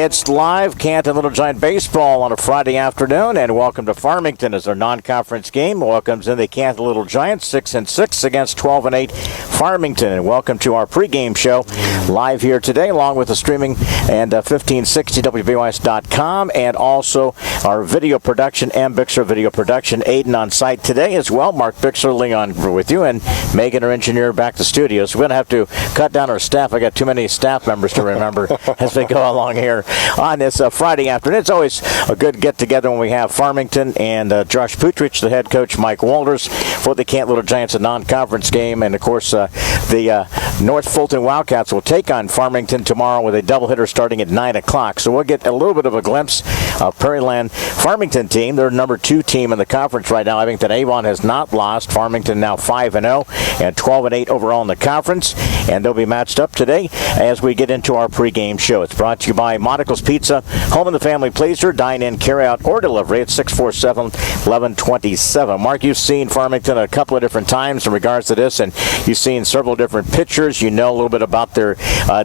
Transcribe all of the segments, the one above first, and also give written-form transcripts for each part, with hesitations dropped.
It's live Canton Little Giant baseball on a Friday afternoon, and welcome to Farmington as our non-conference game. Welcomes in the Canton Little Giants, 6-6 against 12-8 Farmington, and welcome to our pregame show live here today, along with the streaming and 1560wbys.com, and also our video production, M. Bixler Video Production, Aiden on site today as well. Mark Bixler, Leon with you, and Megan, our engineer, back to studio. So we're going to have to cut down our staff. I got too many staff members to remember as we go along here on this Friday afternoon. It's always a good get-together when we have Farmington and Josh Putrich, the head coach, Mike Walters, for the Canton Little Giants, a non-conference game. And, of course, the North Fulton Wildcats will take on Farmington tomorrow with a doubleheader starting at 9 o'clock. So we'll get a little bit of a glimpse of Prairieland Farmington team. They're number 2 team in the conference right now. I think that Avon has not lost. Farmington now 5-0 and 12-8 overall in the conference. And they'll be matched up today as we get into our pregame show. It's brought to you by Monticle's Pizza, home of the family pleaser. Dine in, carry out, or delivery at 647-1127. Mark, you've seen Farmington a couple of different times in regards to this, and you've seen several different pitchers. You know a little bit about their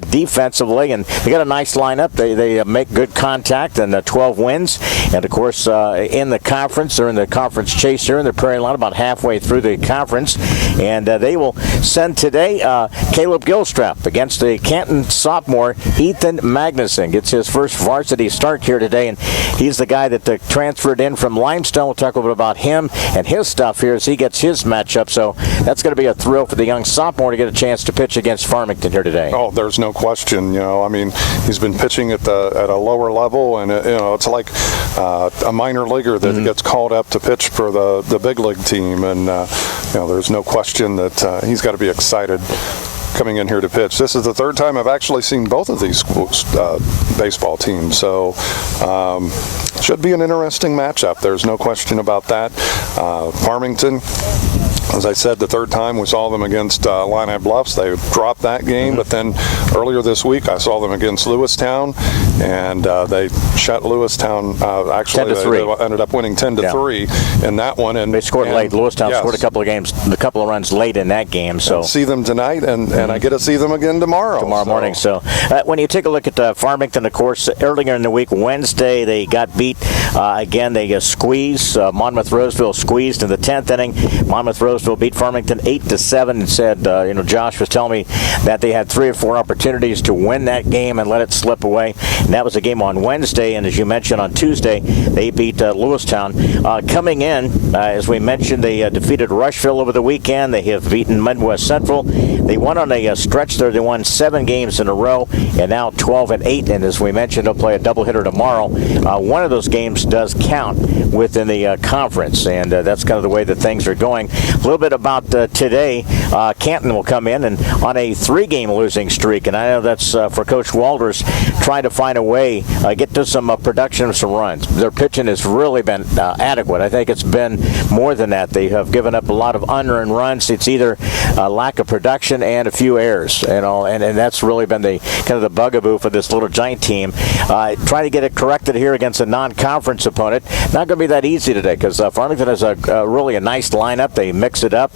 defensively, and they got a nice lineup. They make good contact and 12 wins. And, of course, in the conference, they're in the conference chase here in the Prairie Line, about halfway through the conference. And they will send today Caleb Gilstrap against the Canton sophomore Ethan Magnuson. Gets his first varsity start here today, and he's the guy that transferred in from Limestone. We'll talk a little bit about him and his stuff here as he gets his matchup. So that's going to be a thrill for the young sophomore to get a chance to pitch against Farmington here today. Oh, there's no question. You know, I mean, he's been pitching at a lower level, and it's like a minor leaguer that gets called up to pitch for the big league team, and there's no question that he's got to be excited coming in here to pitch. This is the third time I've actually seen both of these schools, baseball teams, so should be an interesting matchup. There's no question about that. Farmington, as I said, the third time we saw them against Illini Bluffs. They dropped that game, but then earlier this week I saw them against Lewistown, and they shut Lewistown. Actually, they ended up winning 10-3 in that one. And they scored late. Lewistown scored a couple of runs late in that game. So see them tonight, and I get to see them again tomorrow morning. So when you take a look at Farmington, of course, earlier in the week, Wednesday, they got beat again. They squeezed. Monmouth Roseville squeezed in the 10th inning. Monmouth Roseville beat Farmington 8-7, and said, Josh was telling me that they had 3 or 4 opportunities to win that game and let it slip away. And that was a game on Wednesday, and as you mentioned, on Tuesday, they beat Lewistown. Coming in, as we mentioned, they defeated Rushville over the weekend. They have beaten Midwest Central. They won on a stretch there. They won 7 games in a row, and now 12-8. And as we mentioned, they'll play a doubleheader tomorrow. One of those games does count within the conference, and that's kind of the way that things are going. A little bit about today. Canton will come in and on a 3-game losing streak, and I know that's for Coach Walters, trying to find a way, get to some production of some runs. Their pitching has really been adequate. I think it's been more than that. They have given up a lot of unearned runs. It's either lack of production and a few errors, and that's really been the kind of the bugaboo for this Little Giant team. Trying to get it corrected here against a non-conference opponent. Not going to be that easy today, because Farmington has really a nice lineup. They mix it up.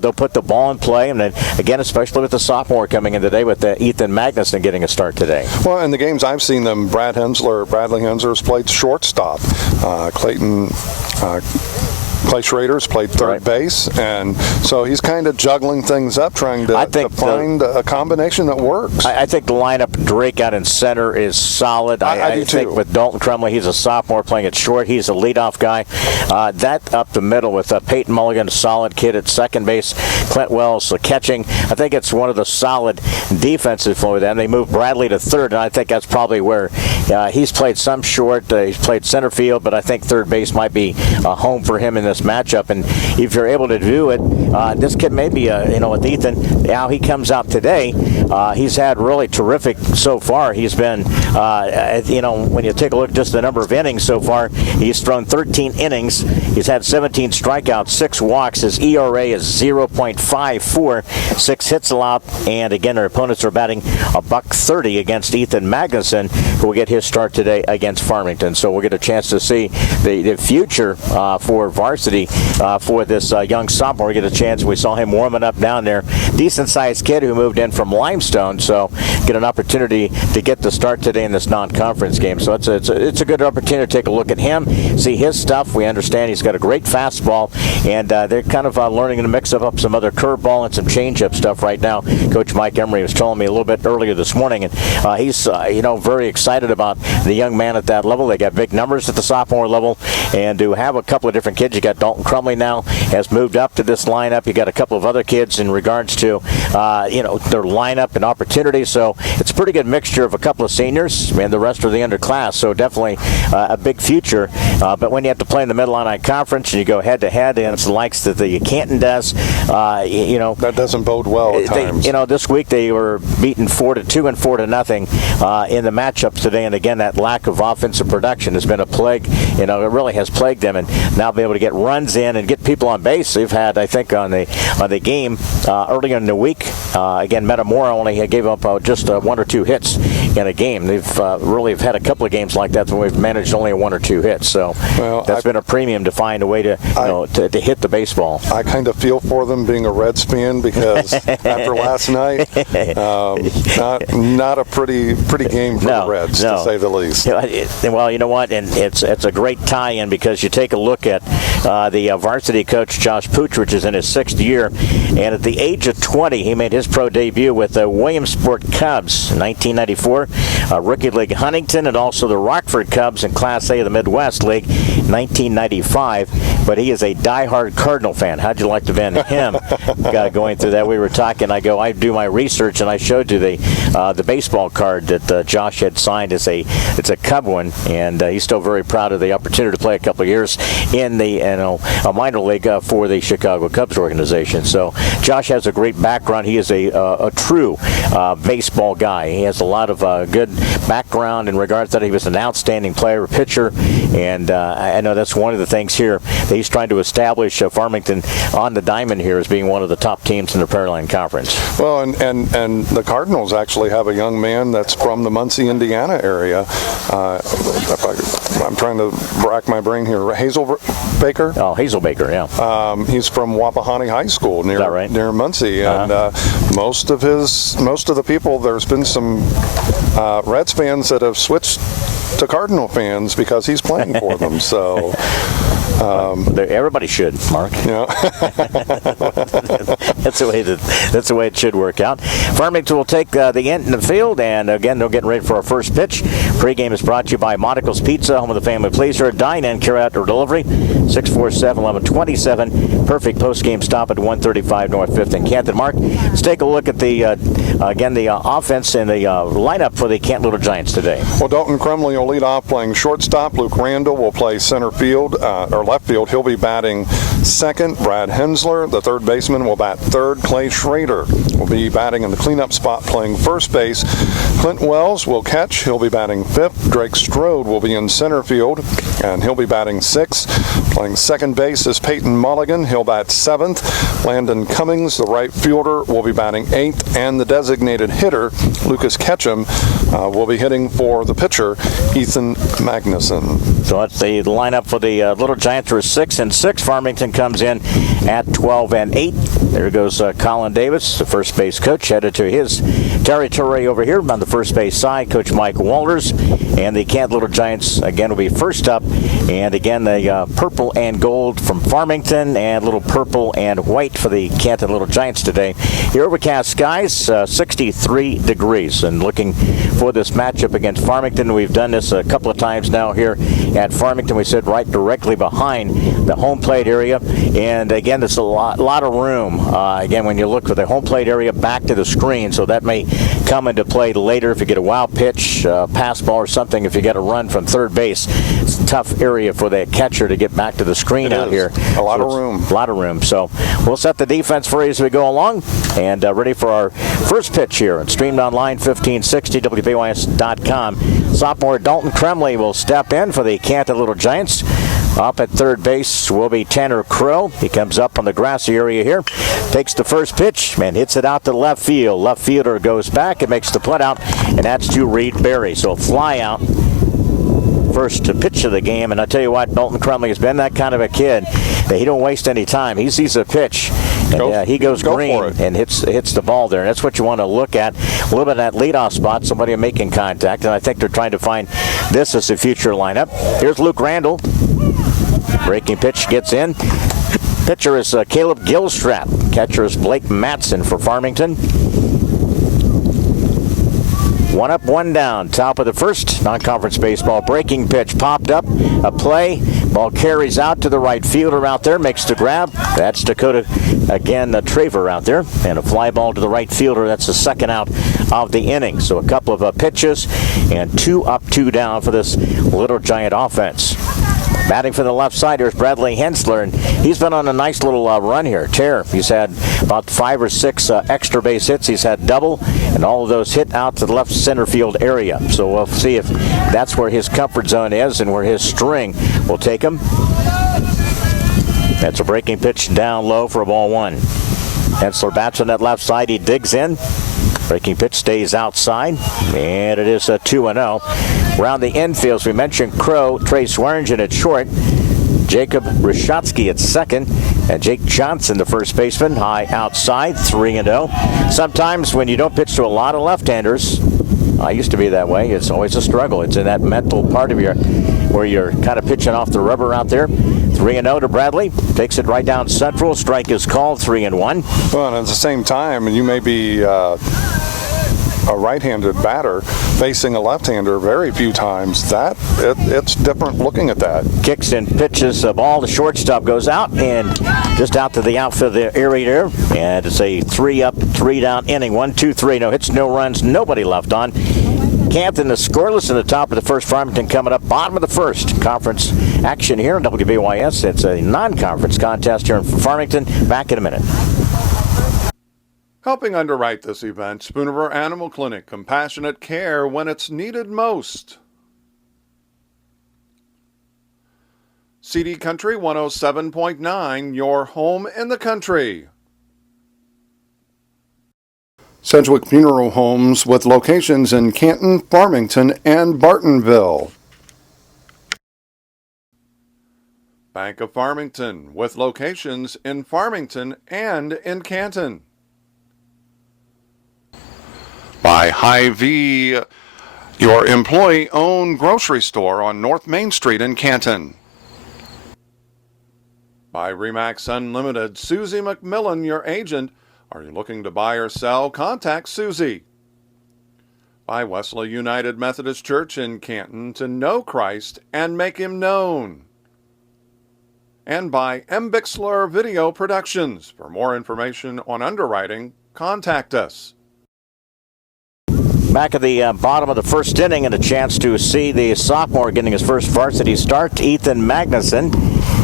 They'll put the ball in play, and then again, especially with the sophomore coming in today with Ethan Magnuson getting a start today. Well, in the games I've seen them, Bradley Hensler's played shortstop. Clay Schrader's played third base, and so he's kind of juggling things up, trying to find a combination that works. I think the lineup, Drake out in center, is solid. I do think too. With Dalton Crumley, he's a sophomore playing at short. He's a leadoff guy. That up the middle with Peyton Mulligan, a solid kid at second base. Clint Wells catching. I think it's one of the solid defensive for them. They moved Bradley to third, and I think that's probably where he's played some short. He's played center field, but I think third base might be a home for him in this matchup. And if you're able to do it, this kid may be, with Ethan, how he comes out today, he's had really terrific so far. He's been, when you take a look at just the number of innings so far, he's thrown 13 innings. He's had 17 strikeouts, 6 walks. His ERA is 0.54, 6 hits allowed. And again, their opponents are batting $130 against Ethan Magnuson, who will get his start today against Farmington. So we'll get a chance to see the future for varsity for this young sophomore. We get a chance. We saw him warming up down there. Decent-sized kid who moved in from Limestone, so get an opportunity to get the start today in this non-conference game. So it's a good opportunity to take a look at him, see his stuff. We understand he's got a great fastball, and they're kind of learning to mix up some other curveball and some changeup stuff right now. Coach Mike Emery was telling me a little bit earlier this morning, and he's very excited about the young man at that level. They got big numbers at the sophomore level, and to have a couple of different kids. You got Dalton Crumley now has moved up to this lineup. You got a couple of other kids in regards to their lineup and opportunities. So it's a pretty good mixture of a couple of seniors and the rest of the underclass. So definitely a big future. But when you have to play in the Mid-Illini Conference and you go head-to-head, and it's the likes that the Canton does, that doesn't bode well at times. This week they were beaten 4-2 and 4-0 in the matchups today. And again, that lack of offensive production has been a plague. It really has plagued them. And now be able to get runs in and get people on base. They've had, I think, on the game earlier in the week. Again, Metamora only gave up just 1 or 2 hits in a game. They've really had a couple of games like that when we've managed only 1 or 2 hits. So that's been a premium to find a way to hit the baseball. I kind of feel for them being a Reds fan because after last night, not a pretty game for the Reds, to say the least. Well, you know what? And it's a great tie-in because you take a look at the varsity coach, Josh Pooch, which is in his 6th year. And at the age of 20, he made his pro debut with the Williamsport Cubs in 1994, Rookie League Huntington, and also the Rockford Cubs in Class A of the Midwest League in 1995. But he is a diehard Cardinal fan. How'd you like to have been him going through that? We were talking. I do my research, and I showed you the baseball card that Josh had signed. It's a Cub one, and he's still very proud of the opportunity to play a couple of years in the a minor league for the Chicago Cubs organization. So Josh has a great background. He is a true baseball guy. He has a lot of good background in regards to that. He was an outstanding player, pitcher, and I know that's one of the things here that he's trying to establish Farmington on the diamond here as being one of the top teams in the Pearland Conference. Well, and the Cardinals actually have a young man that's from the Muncie, Indiana area. I'm trying to rack my brain here. Hazel Baker? Oh, Hazel Baker, yeah. He's from Wapahani High School near Muncie, and most of the people. There's been some Reds fans that have switched to Cardinal fans because he's playing for them. So everybody should, Mark. Yeah. That's the way it should work out. Farmington will take the end in the field, and again, they're getting ready for our first pitch. Pre-game is brought to you by Monticle's Pizza, home of the family pleaser. Dine-in, carry-out or delivery, 647-1127. Perfect post-game stop at 135 North 5th in Canton. Mark, let's take a look at the offense and the lineup for the Canton Little Giants today. Well, Dalton Crumley will lead off playing shortstop. Luke Randall will play center field or left field. He'll be batting second. Brad Hensler, the third baseman, will bat third. Clay Schrader will be batting in the cleanup spot playing first base. Clint Wells will catch. He'll be batting fifth. Drake Strode will be in center field, and he'll be batting sixth. Playing second base is Peyton Mulligan. He'll bat seventh. Landon Cummings, the right fielder, will be batting eighth, and the designated hitter, Lucas Ketchum, will be hitting for the pitcher, Ethan Magnuson. So that's the lineup for the Little Giants. Are 6-6. Farmington comes in at 12-8. There goes Colin Davis, the first base coach, headed to his territory over here on the first base side. Coach Mike Walters, and the Canton Little Giants again will be first up. And again, the purple and gold from Farmington, and little purple and white for the Canton Little Giants today. Here, overcast skies, 63 degrees, and looking for this matchup against Farmington. We've done this a couple of times now here at Farmington. We sit right directly behind the home plate area, and again, there's a lot of room. Again, when you look for the home plate area back to the screen, so that may come into play later if you get a wild pitch, pass ball or something. If you get a run from third base, it's a tough area for the catcher to get back to the screen out here. A lot of room. A lot of room. So we'll set the defense for you as we go along, and ready for our first pitch here. And streamed online 1560 WBYS.com. Sophomore Dalton Crumley will step in for the Canton Little Giants. Up at third base will be Tanner Crow. He comes up on the grassy area here, takes the first pitch, and hits it out to left field. Left fielder goes back and makes the put out, and that's to Reed Berry. So a fly out. First pitch of the game, and I tell you what, Dalton Crumley has been that kind of a kid that he don't waste any time. He sees a pitch, And, he goes go green for it. and hits the ball there. And that's what you want to look at. A little bit of that leadoff spot, somebody making contact. And I think they're trying to find this as a future lineup. Here's Luke Randall. Breaking pitch gets in. Pitcher is Caleb Gilstrap. Catcher is Blake Matson for Farmington. One up, one down. Top of the first. Non-conference baseball. Breaking pitch popped up. A play. Ball carries out to the right fielder out there. Makes the grab. That's Dakota again. Traver out there. And a fly ball to the right fielder. That's the second out of the inning. So a couple of pitches. And 2 up, 2 down for this Little Giant offense. Batting for the left side, here's Bradley Hensler, and he's been on a nice little run here. He's had about 5 or 6 extra base hits. He's had double, and all of those hit out to the left center field area. So we'll see if that's where his comfort zone is and where his string will take him. That's a breaking pitch down low for a ball 1. Hensler bats on that left side. He digs in. Breaking pitch stays outside, and it is 2-0. Around the infield, as we mentioned, Crow, Trey Swearingen at short, Jacob Rushatsky at second, and Jake Johnson, the first baseman, high outside, 3-0. Sometimes when you don't pitch to a lot of left-handers, I used to be that way, it's always a struggle. It's in that mental part of where you're kind of pitching off the rubber out there. 3-0 to Bradley. Takes it right down central. Strike is called, 3-1. Well, and at the same time, you may be a right-handed batter facing a left-hander very few times. It's different looking at that. Kicks and pitches a ball. The shortstop goes out and just out to the outfield area there. And it's a 3 up, 3 down inning. 1, 2, 3. No hits, no runs, nobody left on. Canton is scoreless in the top of the first. Farmington coming up bottom of the first. Conference action here on WBYS. It's a non-conference contest here in Farmington. Back in a minute. Helping underwrite this event, Spoon River Animal Clinic, compassionate care when it's needed most. CD Country 107.9, your home in the country. Sedgwick Funeral Homes with locations in Canton, Farmington, and Bartonville. Bank of Farmington with locations in Farmington and in Canton. By Hy-Vee, your employee-owned grocery store on North Main Street in Canton. By Remax Unlimited, Susie McMillan, your agent. Are you looking to buy or sell? Contact Susie. By Wesley United Methodist Church in Canton, to know Christ and make Him known. And by M. Bixler Video Productions. For more information on underwriting, contact us. Back at the bottom of the first inning, and a chance to see the sophomore getting his first varsity start, Ethan Magnuson.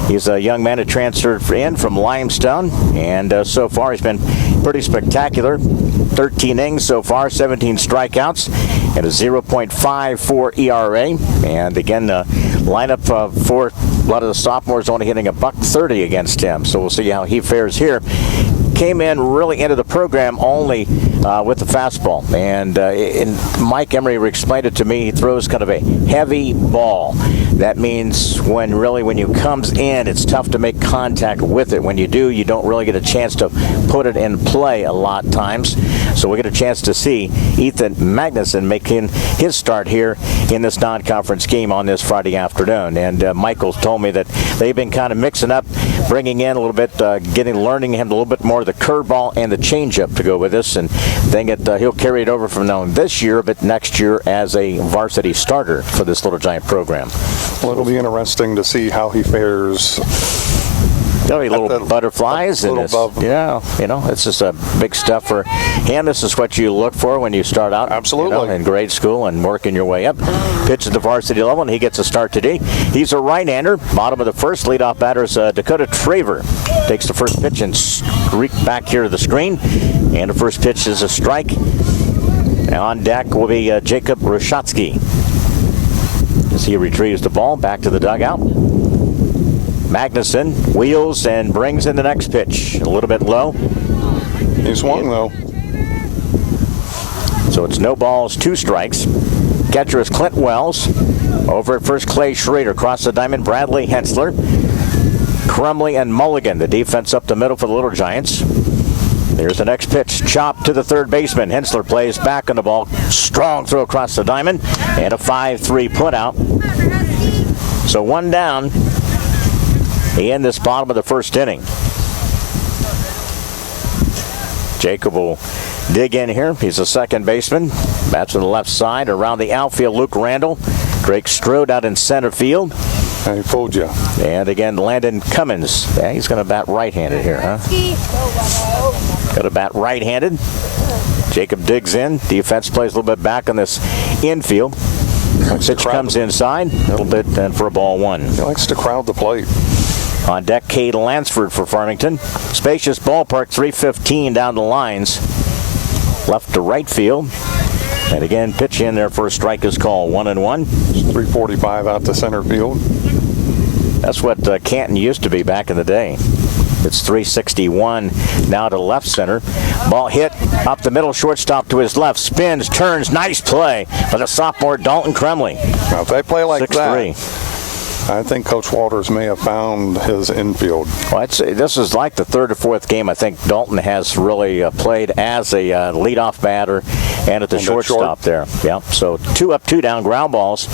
He's a young man who transferred in from Limestone, and so far he's been pretty spectacular. 13 innings so far, 17 strikeouts, and a 0.54 ERA. And again, the lineup for a lot of the sophomores only hitting $130 against him. So we'll see how he fares here. Came in really into the program only with the fastball. And Mike Emery explained it to me. He throws kind of a heavy ball. That means when you comes in, it's tough to make contact with it. When you do, you don't really get a chance to put it in play a lot of times. So we get a chance to see Ethan Magnuson making his start here in this non-conference game on this Friday afternoon. And Michael told me that they've been kind of mixing up, bringing in a little bit, learning him a little bit more of the curveball and the changeup to go with this, and think that he'll carry it over from now this year, but next year as a varsity starter for this Little Giant program. Well, it'll be interesting to see how he fares. There'll be little butterflies and it's just a big stuff for him. This is what you look for when you start out in grade school and working your way up. Pitch at the varsity level, and he gets a start today. He's a right-hander. Bottom of the first, leadoff batter is Dakota Traver. Takes the first pitch and streak back here to the screen, and the first pitch is a strike. On deck will be Jacob Rushatsky as he retrieves the ball back to the dugout. Magnuson wheels and brings in the next pitch. A little bit low. He swung, though. So it's no balls, 2 strikes. Catcher is Clint Wells. Over at first, Clay Schrader. Across the diamond, Bradley Hensler. Crumley and Mulligan, the defense up the middle for the Little Giants. There's the next pitch, chop to the third baseman. Hensler plays back on the ball. Strong throw across the diamond, and a 5-3 putout. So one down in this bottom of the first inning. Jacob will dig in here. He's a second baseman. Bats to the left side. Around the outfield, Luke Randall. Drake Strode out in center field. I fooled you. And again, Landon Cummins. Yeah, he's going to bat right-handed here, huh? Got to bat right-handed. Jacob digs in. Defense plays a little bit back on this infield. Pitch comes inside. A little bit and for a ball one. He likes to crowd the plate. On deck, Cade Lansford for Farmington. Spacious ballpark, 315 down the lines. Left to right field. And again, pitch in there for a strike is called. 1-1. 345 out to center field. That's what Canton used to be back in the day. It's 361 now to left center. Ball hit up the middle, shortstop to his left. Spins, turns, nice play by the sophomore Dalton Kremley. Now, if they play like 6-3. that, I think Coach Walters may have found his infield. Well, I'd say this is like the third or fourth game I think Dalton has really played as a leadoff batter and at the shortstop there. Yeah, so 2 up, 2 down, ground balls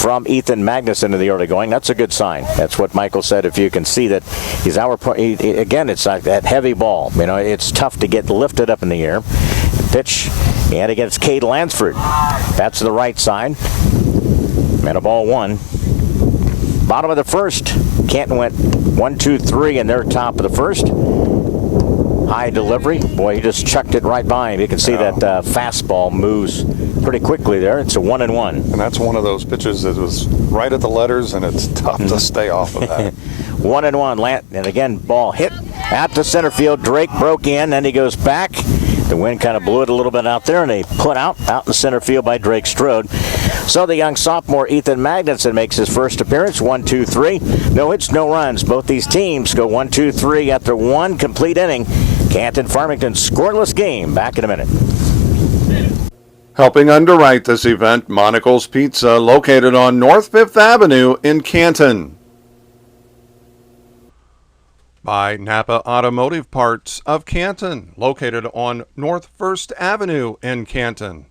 from Ethan Magnuson in the early going. That's a good sign. That's what Michael said. If you can see that he's again, it's like that heavy ball. You know, it's tough to get lifted up in the air. Pitch, and again, it's Cade Lansford. That's to the right side. And a ball one. Bottom of the first. Canton went 1-2-3 in their top of the first. High delivery. Boy, he just chucked it right by him. You can see that fastball moves pretty quickly there. It's a 1-1. And that's one of those pitches that was right at the letters, and it's tough to stay off of that. 1-1. And again, ball hit out to center field. Drake broke in, then he goes back. The wind kind of blew it a little bit out there, and they put out in center field by Drake Strode. So the young sophomore Ethan Magnuson makes his first appearance. 1-2-3. No hits, no runs. Both these teams go 1-2-3 after one complete inning. Canton Farmington scoreless game. Back in a minute. Helping underwrite this event, Monocle's Pizza, located on North 5th Avenue in Canton. By Napa Automotive Parts of Canton, located on North 1st Avenue in Canton.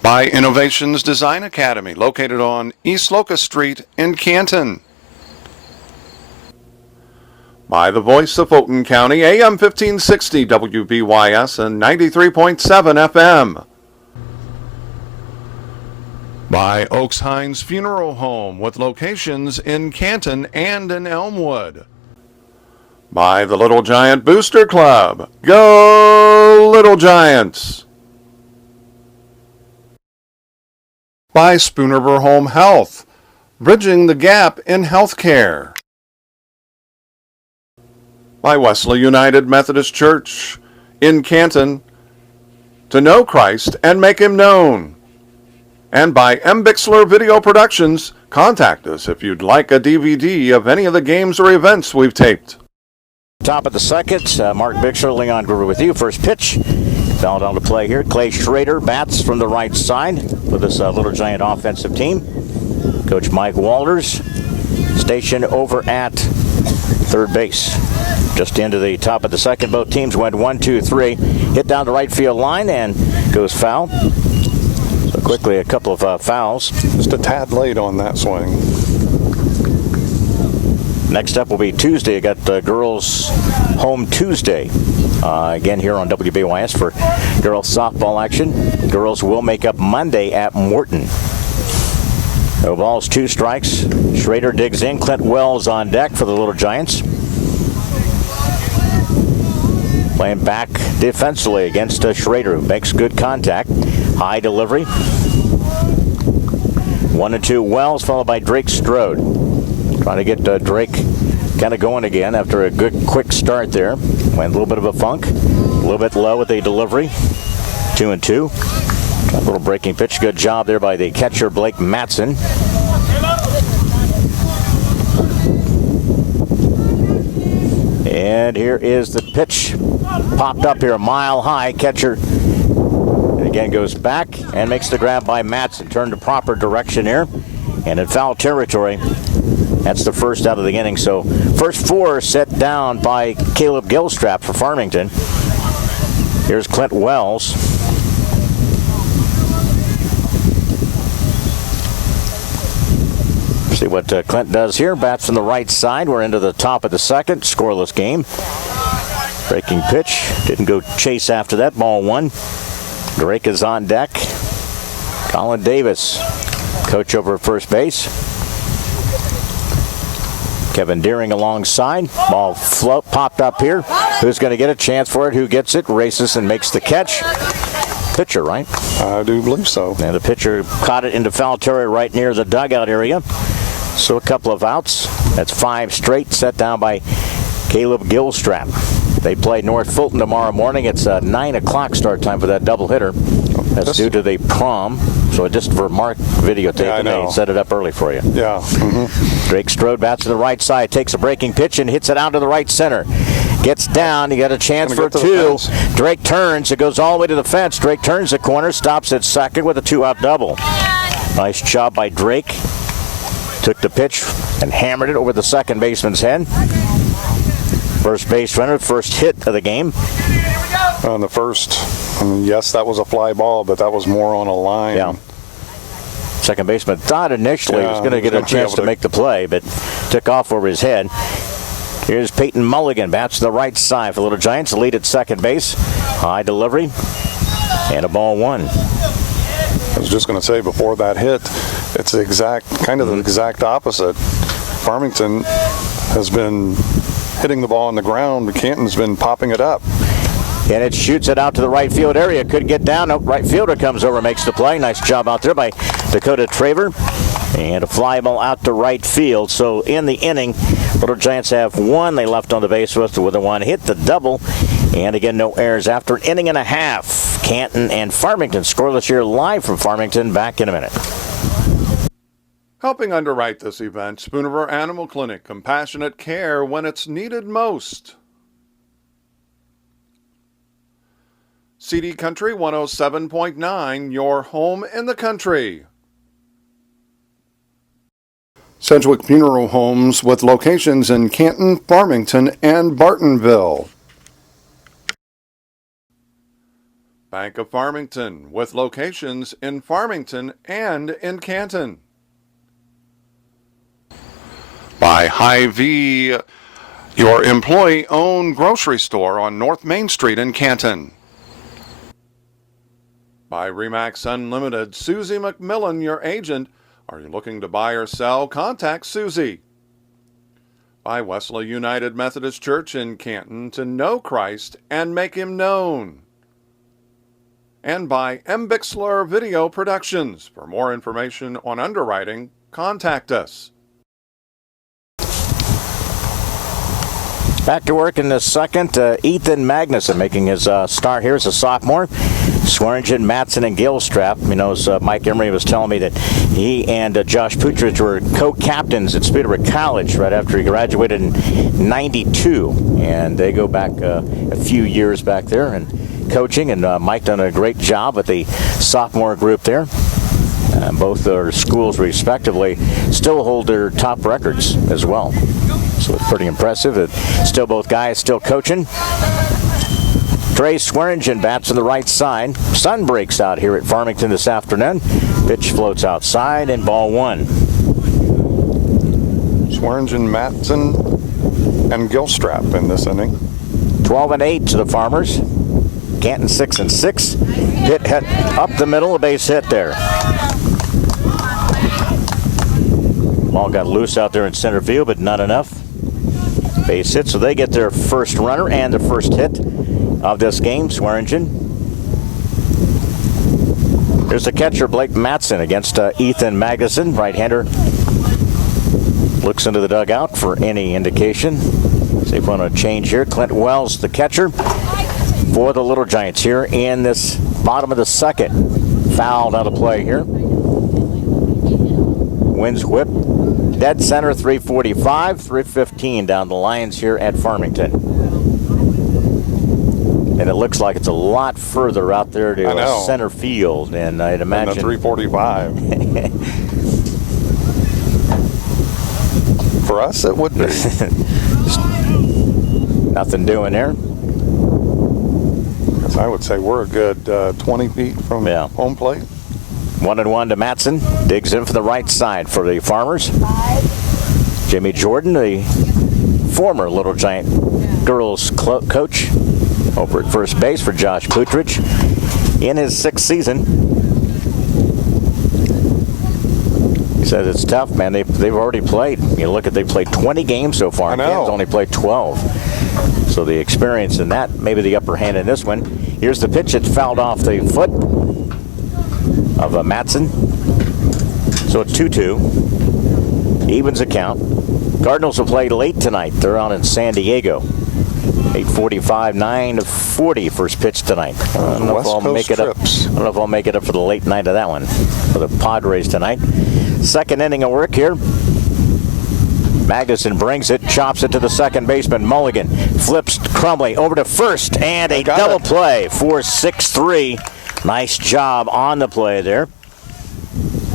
By Innovations Design Academy, located on East Locust Street in Canton. By the Voice of Fulton County, AM 1560 WBYS and 93.7 FM. By Oaks Hines Funeral Home with locations in Canton and in Elmwood. By the Little Giant Booster Club. Go Little Giants! By Spoon-River Home Health, bridging the gap in healthcare. By Wesley United Methodist Church in Canton, to know Christ and make Him known. And by M. Bixler Video Productions, contact us if you'd like a DVD of any of the games or events we've taped. Top of the second, Mark Bixler, Leon Groover with you. First pitch, fouled on to play here. Clay Schrader bats from the right side for this Little Giant offensive team. Coach Mike Walters stationed over at third base. Just into the top of the second, both teams went 1-2-3. Hit down the right field line and goes foul. So quickly, a couple of fouls. Just a tad late on that swing. Next up will be Tuesday. I got girls home Tuesday. Again here on WBYS for girls softball action. Girls will make up Monday at Morton. No balls, 2 strikes. Schrader digs in. Clint Wells on deck for the Little Giants. Playing back defensively against Schrader, who makes good contact. High delivery. 1-2 Wells, followed by Drake Strode. Trying to get Drake kind of going again after a good quick start there. Went a little bit of a funk. A little bit low with the delivery. 2-2. A little breaking pitch. Good job there by the catcher, Blake Matson. And here is the pitch. Popped up here a mile high. Catcher again goes back and makes the grab by Matson. Turned to proper direction here. And in foul territory. That's the first out of the inning. So first 4 set down by Caleb Gilstrap for Farmington. Here's Clint Wells. See what Clint does here. Bats from the right side. We're into the top of the second. Scoreless game. Breaking pitch. Didn't go chase after that. Ball 1. Drake is on deck. Colin Davis, coach over at first base. Kevin Deering alongside. Ball float popped up here. Who's going to get a chance for it? Who gets it? Races and makes the catch. Pitcher, right? I do believe so. And the pitcher caught it into foul territory right near the dugout area. So a couple of outs. That's 5 straight set down by Caleb Gilstrap. They play North Fulton tomorrow morning. It's a 9 o'clock start time for that doubleheader. That's due to the prom. So just for Mark videotape, yeah, they set it up early for you. Yeah. Mm-hmm. Drake Strode bats to the right side, takes a breaking pitch and hits it out to the right center. Gets down. You got a chance for 2. Drake turns. It goes all the way to the fence. Drake turns the corner, stops at second with a 2-out double. Nice job by Drake. Took the pitch and hammered it over the second baseman's head. First base runner, first hit of the game. On the first, yes, that was a fly ball, but that was more on a line. Yeah. Second baseman thought initially he was going to get a chance to make the play, but took off over his head. Here's Peyton Mulligan, bats to the right side for Little Giants. The lead at second base. High delivery. And a ball 1. I was just going to say, before that hit, it's the exact opposite. Farmington has been hitting the ball on the ground. Canton's been popping it up. And it shoots it out to the right field area. Could get down. No, right fielder comes over, makes the play. Nice job out there by Dakota Traver. And a fly ball out to right field. So in the inning, Little Giants have 1. They left on the base with a 1. Hit the double. And again, no errors after an inning and a half. Canton and Farmington scoreless here live from Farmington. Back in a minute. Helping underwrite this event, Spoonerville Animal Clinic. Compassionate care when it's needed most. CD Country 107.9, your home in the country. Sedgwick Funeral Homes with locations in Canton, Farmington, and Bartonville. Bank of Farmington with locations in Farmington and in Canton. By Hy-Vee, your employee-owned grocery store on North Main Street in Canton. By Remax Unlimited, Susie McMillan, your agent. Are you looking to buy or sell? Contact Susie. By Wesley United Methodist Church in Canton, to know Christ and make him known. And by M. Bixler Video Productions. For more information on underwriting, contact us. Back to work in the second. Ethan Magnuson making his start here as a sophomore. Swearingen, Matson, and Gilstrap. You know, as Mike Emery was telling me that he and Josh Putridge were co-captains at Speederbrook College right after he graduated in '92. And they go back a few years back there and coaching. And Mike done a great job with the sophomore group there. Both their schools, respectively, still hold their top records as well. So it's pretty impressive. Still both guys still coaching. Trey Swearingen bats on the right side. Sun breaks out here at Farmington this afternoon. Pitch floats outside and ball 1. Swearingen, Matson, and Gilstrap in this inning. 12-8 to the Farmers. Canton 6-6. Hit up the middle, a base hit there. Ball got loose out there in center field, but not enough. Base hit, so they get their first runner and the first hit of this game. Swearingen. Here's the catcher, Blake Matson, against Ethan Magnuson, right-hander. Looks into the dugout for any indication. See if we want to change here. Clint Wells, the catcher for the Little Giants here in this bottom of the second. Fouled out of play here. Winds whip. Dead center, 345, 315 down the lines here at Farmington. And it looks like it's a lot further out there to center field, and I'd imagine. And the 345. For us, it would be. Nothing doing there. I would say we're a good 20 feet from home plate. 1-1 to Matson. Digs in for the right side for the Farmers. Jimmy Jordan, the former Little Giant girls coach, over at first base for Josh Putridge in his 6th season. He says it's tough, man. They've already played. You look at, they played 20 games so far. Canton's only played 12. So the experience in that, maybe the upper hand in this one. Here's the pitch. It's fouled off the foot of Matson. So it's 2-2. Evens the count. Cardinals will play late tonight. They're on in San Diego. 8:45, 9:40 first pitch tonight. I don't know if I'll make it up. I don't know if I'll make it up for the late night of that one for the Padres tonight. Second inning of work here. Magnuson brings it, chops it to the second baseman. Mulligan flips Crumley over to first, and a double play for 6-3. Nice job on the play there.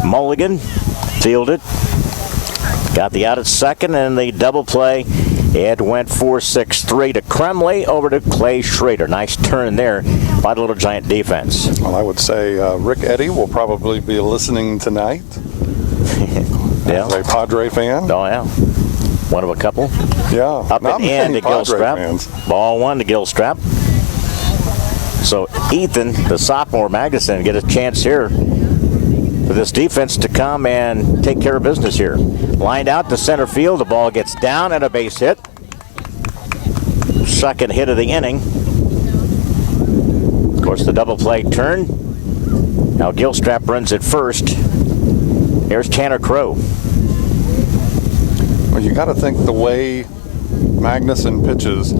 Mulligan fielded, got the out at second, and the double play. It went 4-6-3 to Crumley over to Clay Schrader. Nice turn there by the Little Giant defense. Well, I would say Rick Eddy will probably be listening tonight. As a Padre fan. Oh, yeah. One of a couple. Yeah. Up and in to Gilstrap. Ball one to Gilstrap. So Ethan, the sophomore Magnuson, get a chance here for this defense to come and take care of business here. Lined out to center field. The ball gets down and a base hit. Second hit of the inning. Of course, the double play turn. Now Gilstrap runs at first. Here's Tanner Crow. Well, you got to think the way Magnuson pitches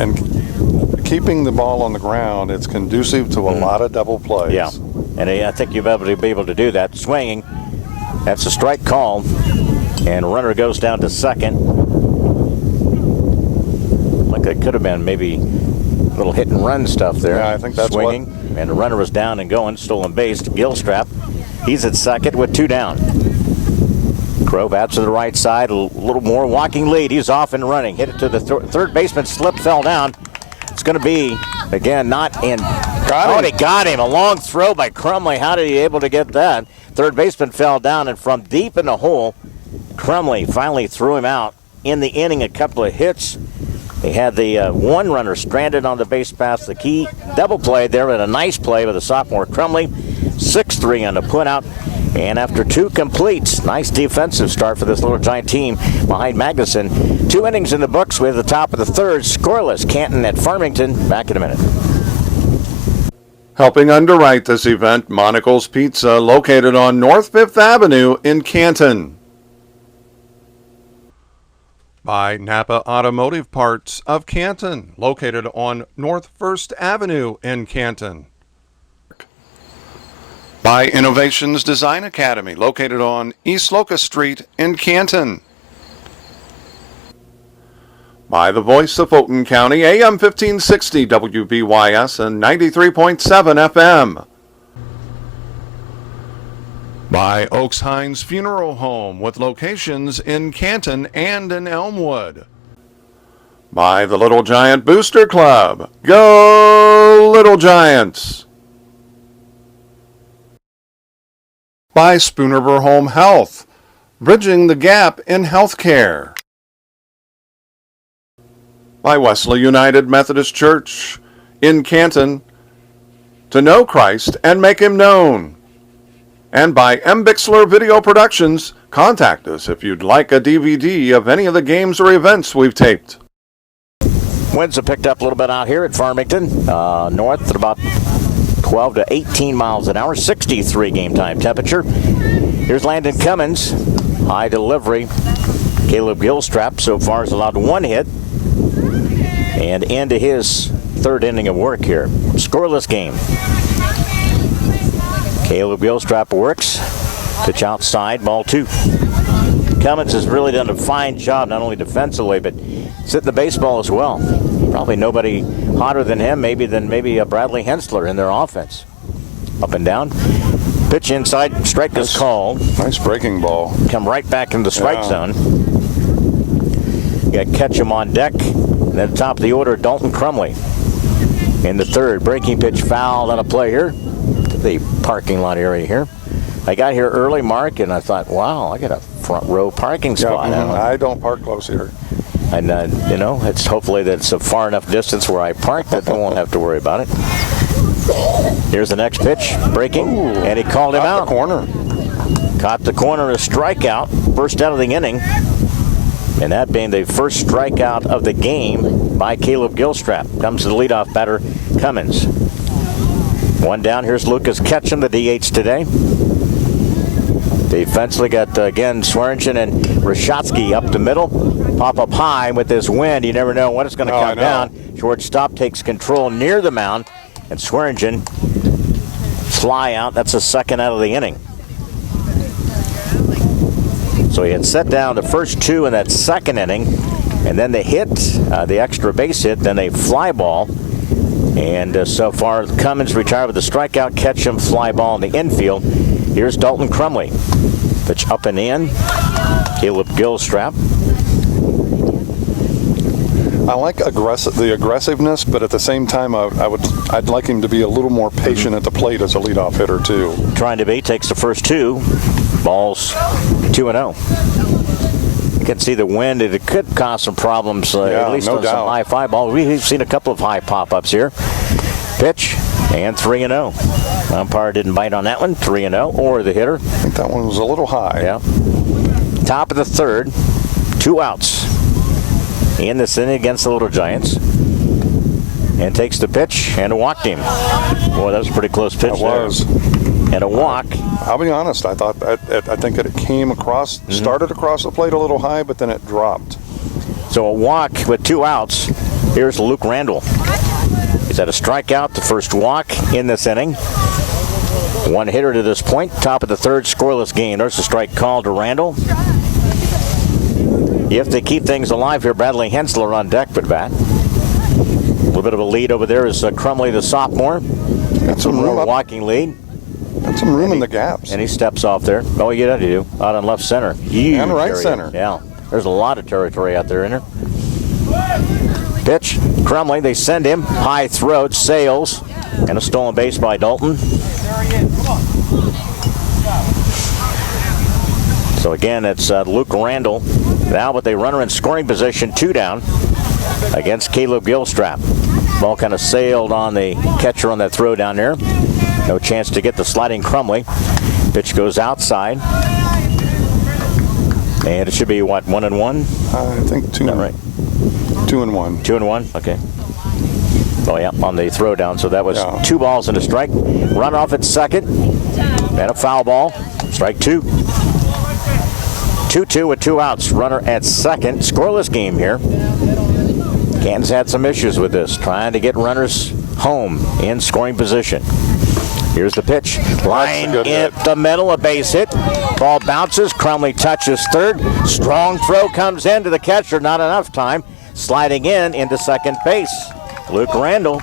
and keeping the ball on the ground, it's conducive to a lot of double plays. Yeah, and I think you'll be able to do that. Swinging, that's a strike call, and runner goes down to second. Like that could have been maybe a little hit and run stuff there. Yeah, I think that's swinging, and the runner was down and going, stolen base. Gilstrap, he's at second with 2 down. Crow bats to the right side, a little more walking lead. He's off and running. Hit it to the third baseman, slipped, fell down. It's going to be, again, not in. He got him. A long throw by Crumley. How did he able to get that? Third baseman fell down, and from deep in the hole, Crumley finally threw him out. In the inning, a couple of hits. They had the one runner stranded on the base pass. The key double play there, and a nice play with the sophomore Crumley. 6-3 on the put out. And after 2 completes, nice defensive start for this Little Giant team behind Magnuson. 2 innings in the books with the top of the third. Scoreless, Canton at Farmington. Back in a minute. Helping underwrite this event, Monocle's Pizza, located on North 5th Avenue in Canton. By Napa Automotive Parts of Canton, located on North 1st Avenue in Canton. By Innovations Design Academy, located on East Locust Street in Canton. By the Voice of Fulton County, AM 1560 WBYS and 93.7 FM. By Oaks Hines Funeral Home, with locations in Canton and in Elmwood. By the Little Giant Booster Club. Go Little Giants! By Spoonerver Home Health, bridging the gap in healthcare. By Wesley United Methodist Church in Canton, to know Christ and make Him known. And by M. Bixler Video Productions, contact us if you'd like a DVD of any of the games or events we've taped. Winds have picked up a little bit out here at Farmington, north at about 12 to 18 miles an hour, 63 game time temperature. Here's Landon Cummins, high delivery. Caleb Gilstrap so far has allowed 1 hit, and into his 3rd inning of work here. Scoreless game. Caleb Gilstrap works, pitch outside, ball 2. Cummins has really done a fine job, not only defensively, but hitting the baseball as well. Probably nobody hotter than him, maybe Bradley Hensler in their offense. Up and down. Pitch inside, strike is called. Nice breaking ball. Come right back into the strike zone. You got Ketchum on deck. And at the top of the order, Dalton Crumley in the third. Breaking pitch fouled on a play here. The parking lot area here. I got here early, Mark, and I thought, wow, I got a front row parking spot. I don't park close here. And, it's hopefully that it's a far enough distance where I park that I won't have to worry about it. Here's the next pitch, breaking, and he called him out. The corner. Caught the corner, a strikeout, first out of the inning. And that being the first strikeout of the game by Caleb Gilstrap. Comes to the leadoff batter, Cummins. One down, here's Lucas Ketchum, the DH today. Defensively got, again, Swearingen and Rashotsky up the middle. Pop up high with this wind. You never know when it's going to come down. Shortstop takes control near the mound. And Swearingen fly out. That's the second out of the inning. So he had set down the first two in that second inning. And then the hit, the extra base hit, then a fly ball. And so far, Cummins retired with a strikeout, Ketchum fly ball in the infield. Here's Dalton Crumley. Pitch up and in. Caleb Gilstrap. I like the aggressiveness, but at the same time, I'd like him to be a little more patient at the plate as a leadoff hitter too. Trying to be, takes the first two. Balls 2-0. You can see the wind. It could cause some problems, at least on some high fly balls. We've seen a couple of high pop-ups here. Pitch and 3-0. Umpire didn't bite on that one. 3-0, or the hitter. I think that one was a little high. Yeah. Top of the third, 2 outs in this inning against the Little Giants. And takes the pitch and walked him. Boy, that was a pretty close pitch. That was. And a walk. I'll be honest. I think that it came across, started across the plate a little high, but then it dropped. So a walk with 2 outs. Here's Luke Randall. He's had a strikeout, the first walk in this inning. 1 hitter to this point. Top of the third, scoreless game. There's a strike called to Randall. If they keep things alive here, Bradley Hensler on deck with bat. A little bit of a lead over there is Crumley, the sophomore. Got some room walking lead. Got some room in the gaps. And he steps off there. Oh, you do. Out on left center. Huge and right area. center. Yeah. There's a lot of territory out there in there. Pitch. Crumley, they send him. High throat, sails. And a stolen base by Dalton. So again, it's Luke Randall. Now with a runner in scoring position, 2 down against Caleb Gilstrap. Ball kind of sailed on the catcher on that throw down there. No chance to get the sliding Crumley. Pitch goes outside. And it should be, what, 1-1? I think 2. Right. 2-1. 2-1? Okay. Oh, yeah, on the throw down. So that was 2 balls and a strike. Run off at second. And a foul ball. Strike 2. 2-2 with 2 outs. Runner at second. Scoreless game here. Canton's had some issues with this, trying to get runners home in scoring position. Here's the pitch. Line in the middle, a base hit. Ball bounces. Crumley touches third. Strong throw comes in to the catcher. Not enough time. Sliding in into second base. Luke Randall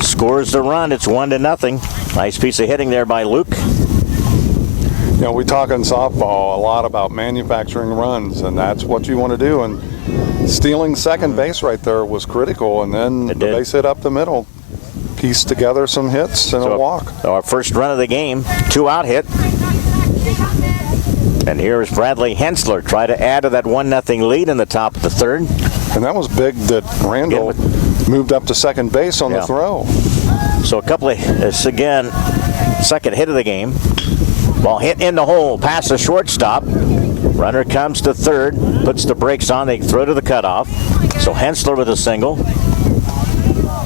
scores the run. It's 1-0. Nice piece of hitting there by Luke. You know, we talk in softball a lot about manufacturing runs, and that's what you want to do. And stealing second base right there was critical, and then the base hit up the middle. Pieced together some hits and a walk. So our first run of the game, 2-out hit. And here is Bradley Hensler. Try to add to that 1-0 lead in the top of the third. And that was big that Randall moved up to second base on the throw. So a couple of, again, second hit of the game. Ball hit in the hole, past the shortstop. Runner comes to third, puts the brakes on. They throw to the cutoff. So Hensler with a single.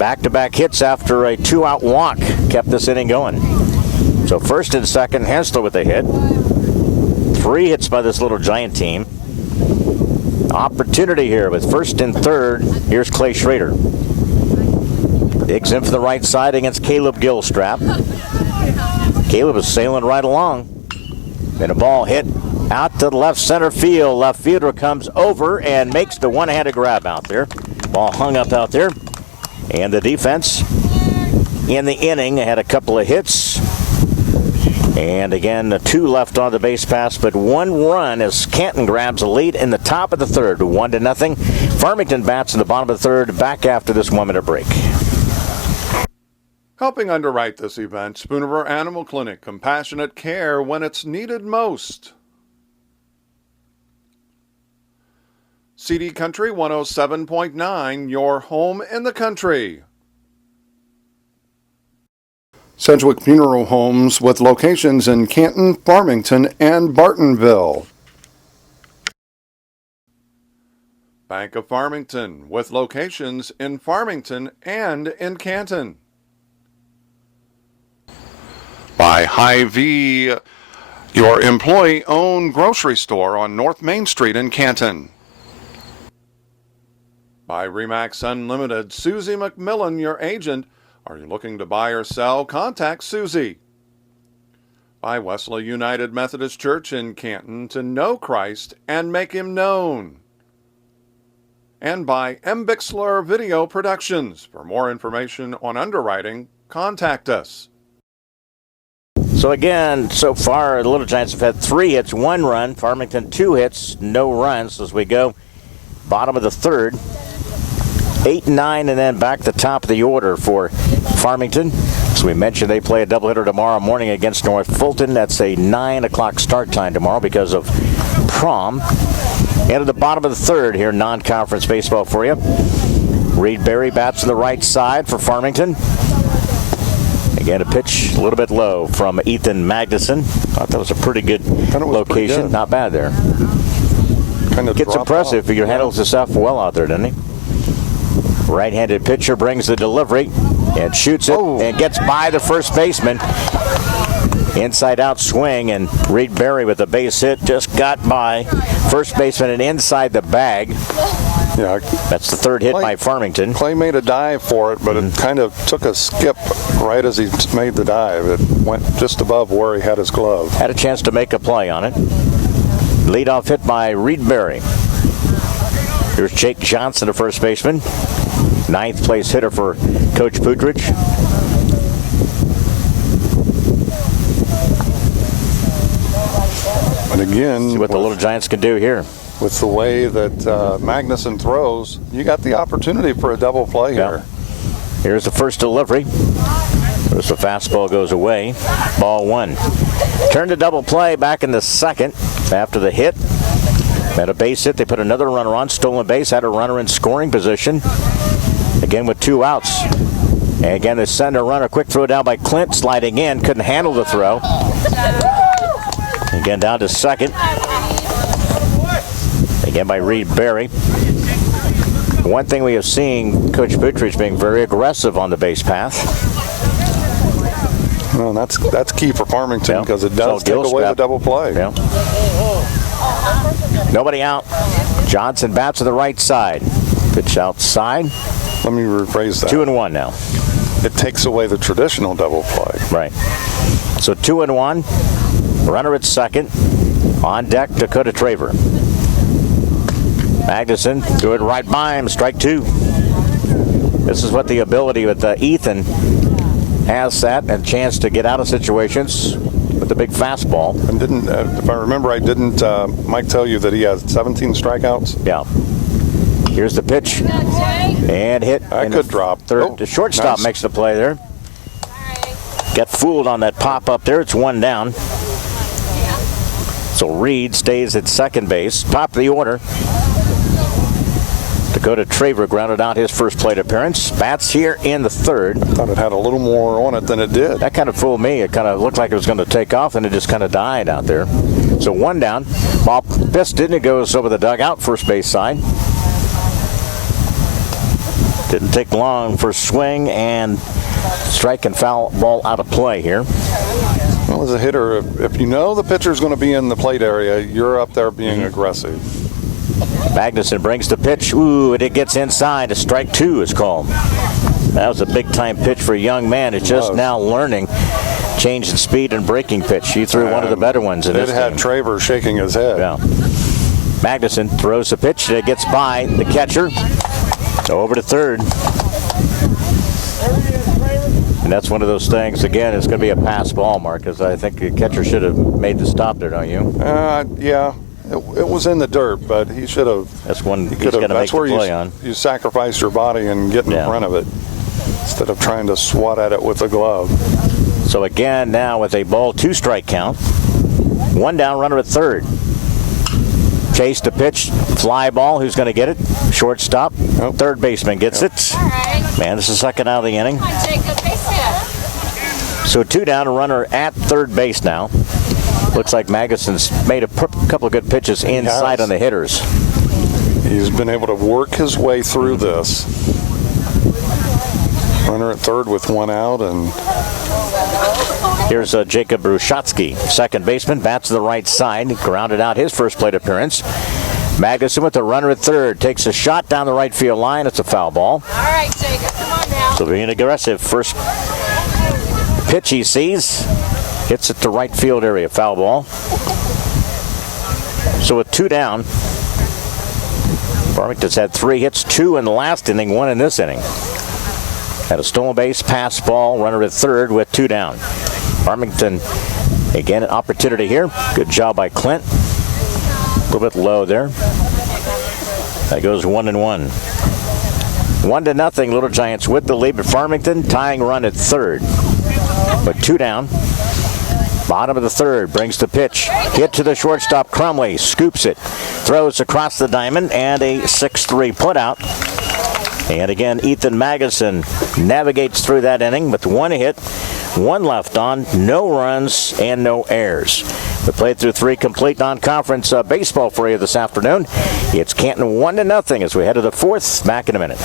Back-to-back hits after a 2-out walk kept this inning going. So first and second, Hensler with a hit. 3 hits by this Little Giant team. Opportunity here with first and third. Here's Clay Schrader. Digs in for the right side against Caleb Gilstrap. Caleb is sailing right along. Then a ball hit out to the left center field. Left fielder comes over and makes the one-handed grab out there. Ball hung up out there. And the defense in the inning had a couple of hits. And again, 2 left on the base pass, but 1 run as Canton grabs a lead in the top of the third, 1-0. Farmington bats in the bottom of the third, back after this 1-minute break. Helping underwrite this event, Spoonriver Animal Clinic, compassionate care when it's needed most. CD Country 107.9, your home in the country. Sedgwick Funeral Homes with locations in Canton, Farmington, and Bartonville. Bank of Farmington with locations in Farmington and in Canton. By Hy-Vee, your employee-owned grocery store on North Main Street in Canton. By Remax Unlimited, Susie McMillan, your agent. Are you looking to buy or sell? Contact Susie. By Wesley United Methodist Church in Canton, to know Christ and make him known. And by M. Bixler Video Productions. For more information on underwriting, contact us. So again, so far, the Little Giants have had 3 hits, 1 run. Farmington 2 hits, no runs. As we go bottom of the third, 8, 9, and then back to the top of the order for Farmington. As we mentioned, they play a doubleheader tomorrow morning against North Fulton. That's a 9 o'clock start time tomorrow because of prom. And at the bottom of the third here, non-conference baseball for you. Reed Berry bats on the right side for Farmington. Again, a pitch a little bit low from Ethan Magnuson. Thought that was a pretty good location. Good. Not bad there. Kind of gets impressive. Figure handles this stuff well out there, doesn't he? Right-handed pitcher brings the delivery and shoots it and gets by the first baseman. Inside-out swing, and Reed Berry with a base hit just got by first baseman and inside the bag. Yeah, that's the third hit by Farmington. Clay made a dive for it, but it kind of took a skip right as he made the dive. It went just above where he had his glove. Had a chance to make a play on it. Leadoff hit by Reed Berry. Here's Jake Johnson, the first baseman. 9th place hitter for Coach Putridge. And again, see what the Little Giants can do here. With the way that Magnuson throws, you got the opportunity for a double play here. Here's the first delivery. There's the fastball goes away. Ball 1. Turn to double play back in the second after the hit. Had a base hit. They put another runner on. Stolen base. Had a runner in scoring position. Again with 2 outs. And again, they send a runner. Quick throw down by Clint. Sliding in. Couldn't handle the throw. Again down to second. Again by Reed Berry. One thing we have seen Coach Putridge being very aggressive on the base path. Well, that's key for Farmington because it does take away the double play. Yeah. Nobody out. Johnson bats to the right side. Pitch outside. Let me rephrase that. 2-1 now. It takes away the traditional double play. Right. So 2-1. Runner at second. On deck, Dakota Traver. Magnuson threw it right by him. Strike 2. This is what the ability with Ethan has that and chance to get out of situations with the big fastball. And didn't, if I remember right, didn't Mike tell you that he has 17 strikeouts? Yeah. Here's the pitch. And hit. That could drop. Third. The shortstop makes the play there. Got fooled on that pop up there. It's 1 down. So Reed stays at second base. Top of the order. Dakota Traver grounded out his first plate appearance. Bats here in the third. I thought it had a little more on it than it did. That kind of fooled me. It kind of looked like it was going to take off, and it just kind of died out there. So 1 down. Ball pissed in. It goes over the dugout, first base side. Didn't take long for a swing, and strike and foul ball out of play here. Well, as a hitter, if you know the pitcher's going to be in the plate area, you're up there being aggressive. Magnuson brings the pitch. Ooh, and it gets inside. A strike 2 is called. That was a big-time pitch for a young man. It's just now learning change in speed and breaking pitch. He threw one of the better ones in this game. It had Traver shaking his head. Yeah. Magnuson throws the pitch. It gets by the catcher. Over to third. And that's one of those things, again, it's going to be a pass ball, Marcus. I think the catcher should have made the stop there, don't you? Yeah. It was in the dirt, but he should have. That's one he's got to make the play on. You sacrifice your body and get in front of it instead of trying to swat at it with a glove. So again, now with a ball, 2-strike count. 1 down, runner at third. Chase to pitch, fly ball. Who's going to get it? Shortstop. Nope. Third baseman gets it. Man, this is the second out of the inning. So 2 down, a runner at third base now. Looks like Magnuson's made a couple of good pitches inside on the hitters. He's been able to work his way through this. Runner at third with 1 out, and here's Jacob Brushatsky, second baseman, bats to the right side, grounded out his first plate appearance. Magnuson with the runner at third, takes a shot down the right field line. It's a foul ball. All right, Jacob, come on now. So being aggressive, first pitch he sees, hits it to right field area, foul ball. So with 2 down, Farmington's had 3 hits, 2 in the last inning, 1 in this inning. Had a stolen base, pass ball, runner at third with 2 down. Farmington, again, an opportunity here. Good job by Clint. A little bit low there. That goes 1-1. 1-0, Little Giants with the lead, but Farmington tying run at third. But 2 down. Bottom of the third, brings the pitch. Hit to the shortstop, Crumley, scoops it. Throws across the diamond, and a 6-3 putout. And again, Ethan Magnuson navigates through that inning with 1 hit, 1 left on, no runs, and no errors. We played through 3 complete non-conference baseball for you this afternoon. It's Canton 1-0 as we head to the 4th. Back in a minute.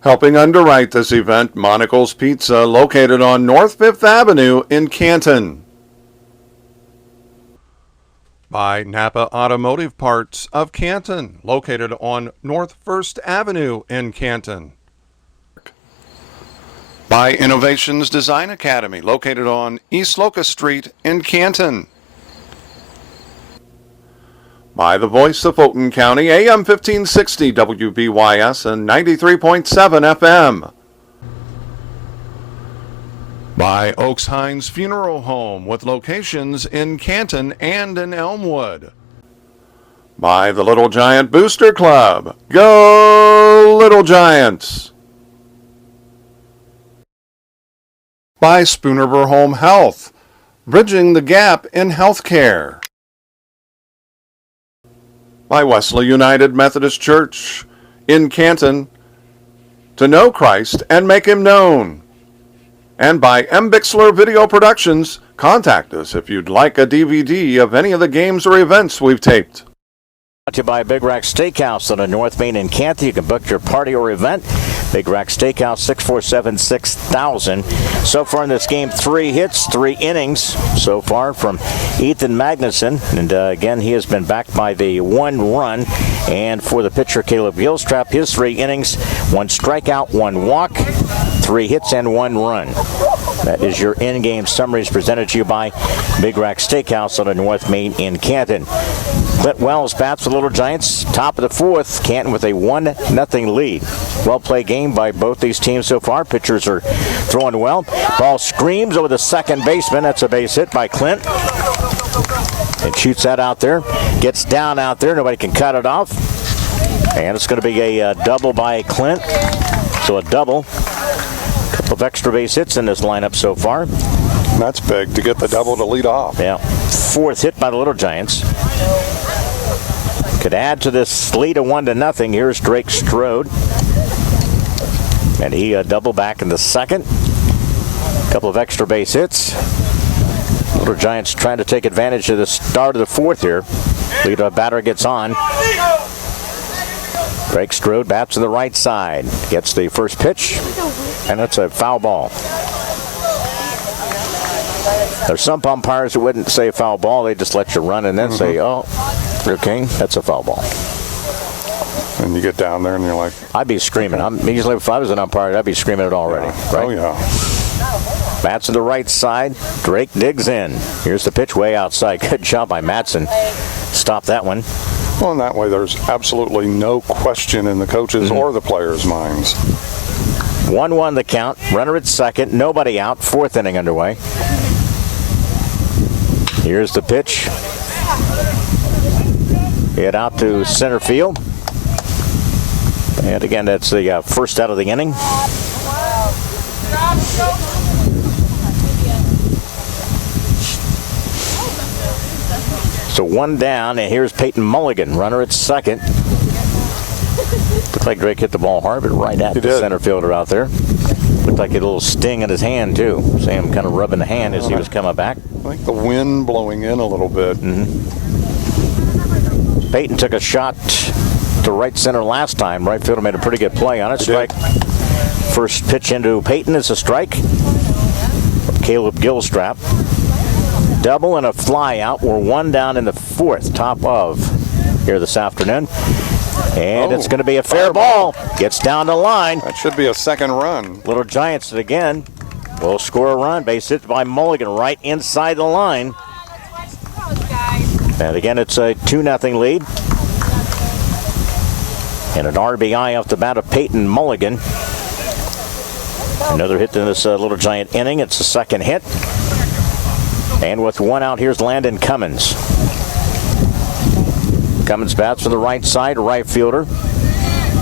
Helping underwrite this event, Monocle's Pizza, located on North 5th Avenue in Canton. By Napa Automotive Parts of Canton, located on North 1st Avenue in Canton. By Innovations Design Academy, located on East Locust Street in Canton. By the Voice of Fulton County, AM 1560 WBYS and 93.7 FM. By Oaks Hines Funeral Home with locations in Canton and in Elmwood. By the Little Giant Booster Club. Go Little Giants! By Spoonerver Home Health, bridging the gap in healthcare. By Wesley United Methodist Church in Canton, to know Christ and make Him known. And by M. Bixler Video Productions, contact us if you'd like a DVD of any of the games or events we've taped. Brought to you by Big Rack Steakhouse on the North Main in Canton. You can book your party or event. Big Rack Steakhouse, 647-6000. So far in this game, 3 hits, 3 innings so far from Ethan Magnuson. And again, he has been backed by the 1 run. And for the pitcher, Caleb Gilstrap, his 3 innings, 1 strikeout, 1 walk, 3 hits, and 1 run. That is your in-game summaries presented to you by Big Rack Steakhouse on the North Main in Canton. Clint Wells bats for the Little Giants, top of the 4th. Canton with a 1-0 lead. Well-played game by both these teams so far. Pitchers are throwing well. Ball screams over the second baseman. That's a base hit by Clint. And shoots that out there. Gets down out there. Nobody can cut it off. And it's going to be a double by Clint. So a double. Couple of extra base hits in this lineup so far. That's big to get the double to lead off. Yeah. 4th hit by the Little Giants. Could add to this lead of 1-0. Here's Drake Strode. And he double back in the second. Couple of extra base hits. Little Giants trying to take advantage of the start of the 4th here. Lead batter gets on. Drake Strode bats to the right side. Gets the first pitch. And it's a foul ball. There's some umpires that wouldn't say foul ball. They just let you run and then say, oh, okay, that's a foul ball. And you get down there and you're like... I'd be screaming. Usually if I was an umpire, I'd be screaming it already. Yeah. Right? Oh, yeah. Bats to the right side. Drake digs in. Here's the pitch way outside. Good job by Matson. Stop that one. Well, in that way, there's absolutely no question in the coaches' or the players' minds. 1-1 the count. Runner at second. Nobody out. Fourth inning underway. Here's the pitch. Hit out to center field. And again, that's the first out of the inning. So one down, and here's Peyton Mulligan, runner at second. Looked like Drake hit the ball hard, but right at the center fielder out there. Looked like he had a little sting in his hand, too. See him kind of rubbing the hand as he was coming back. I think the wind blowing in a little bit. Peyton took a shot to right center last time. Right fielder made a pretty good play on it. Strike. First pitch into Peyton is a strike. Caleb Gilstrap. Double and a fly out. We're one down in the fourth, top of here this afternoon. And it's going to be a fair ball. Gets down the line. That should be a second run. Little Giants again will score a run. Base hit by Mulligan right inside the line. And again, it's a 2-0 lead. And an RBI off the bat of Peyton Mulligan. Another hit in this Little Giant inning. It's the second hit. And with one out, here's Landon Cummins. Cummins bats from the right side, right fielder.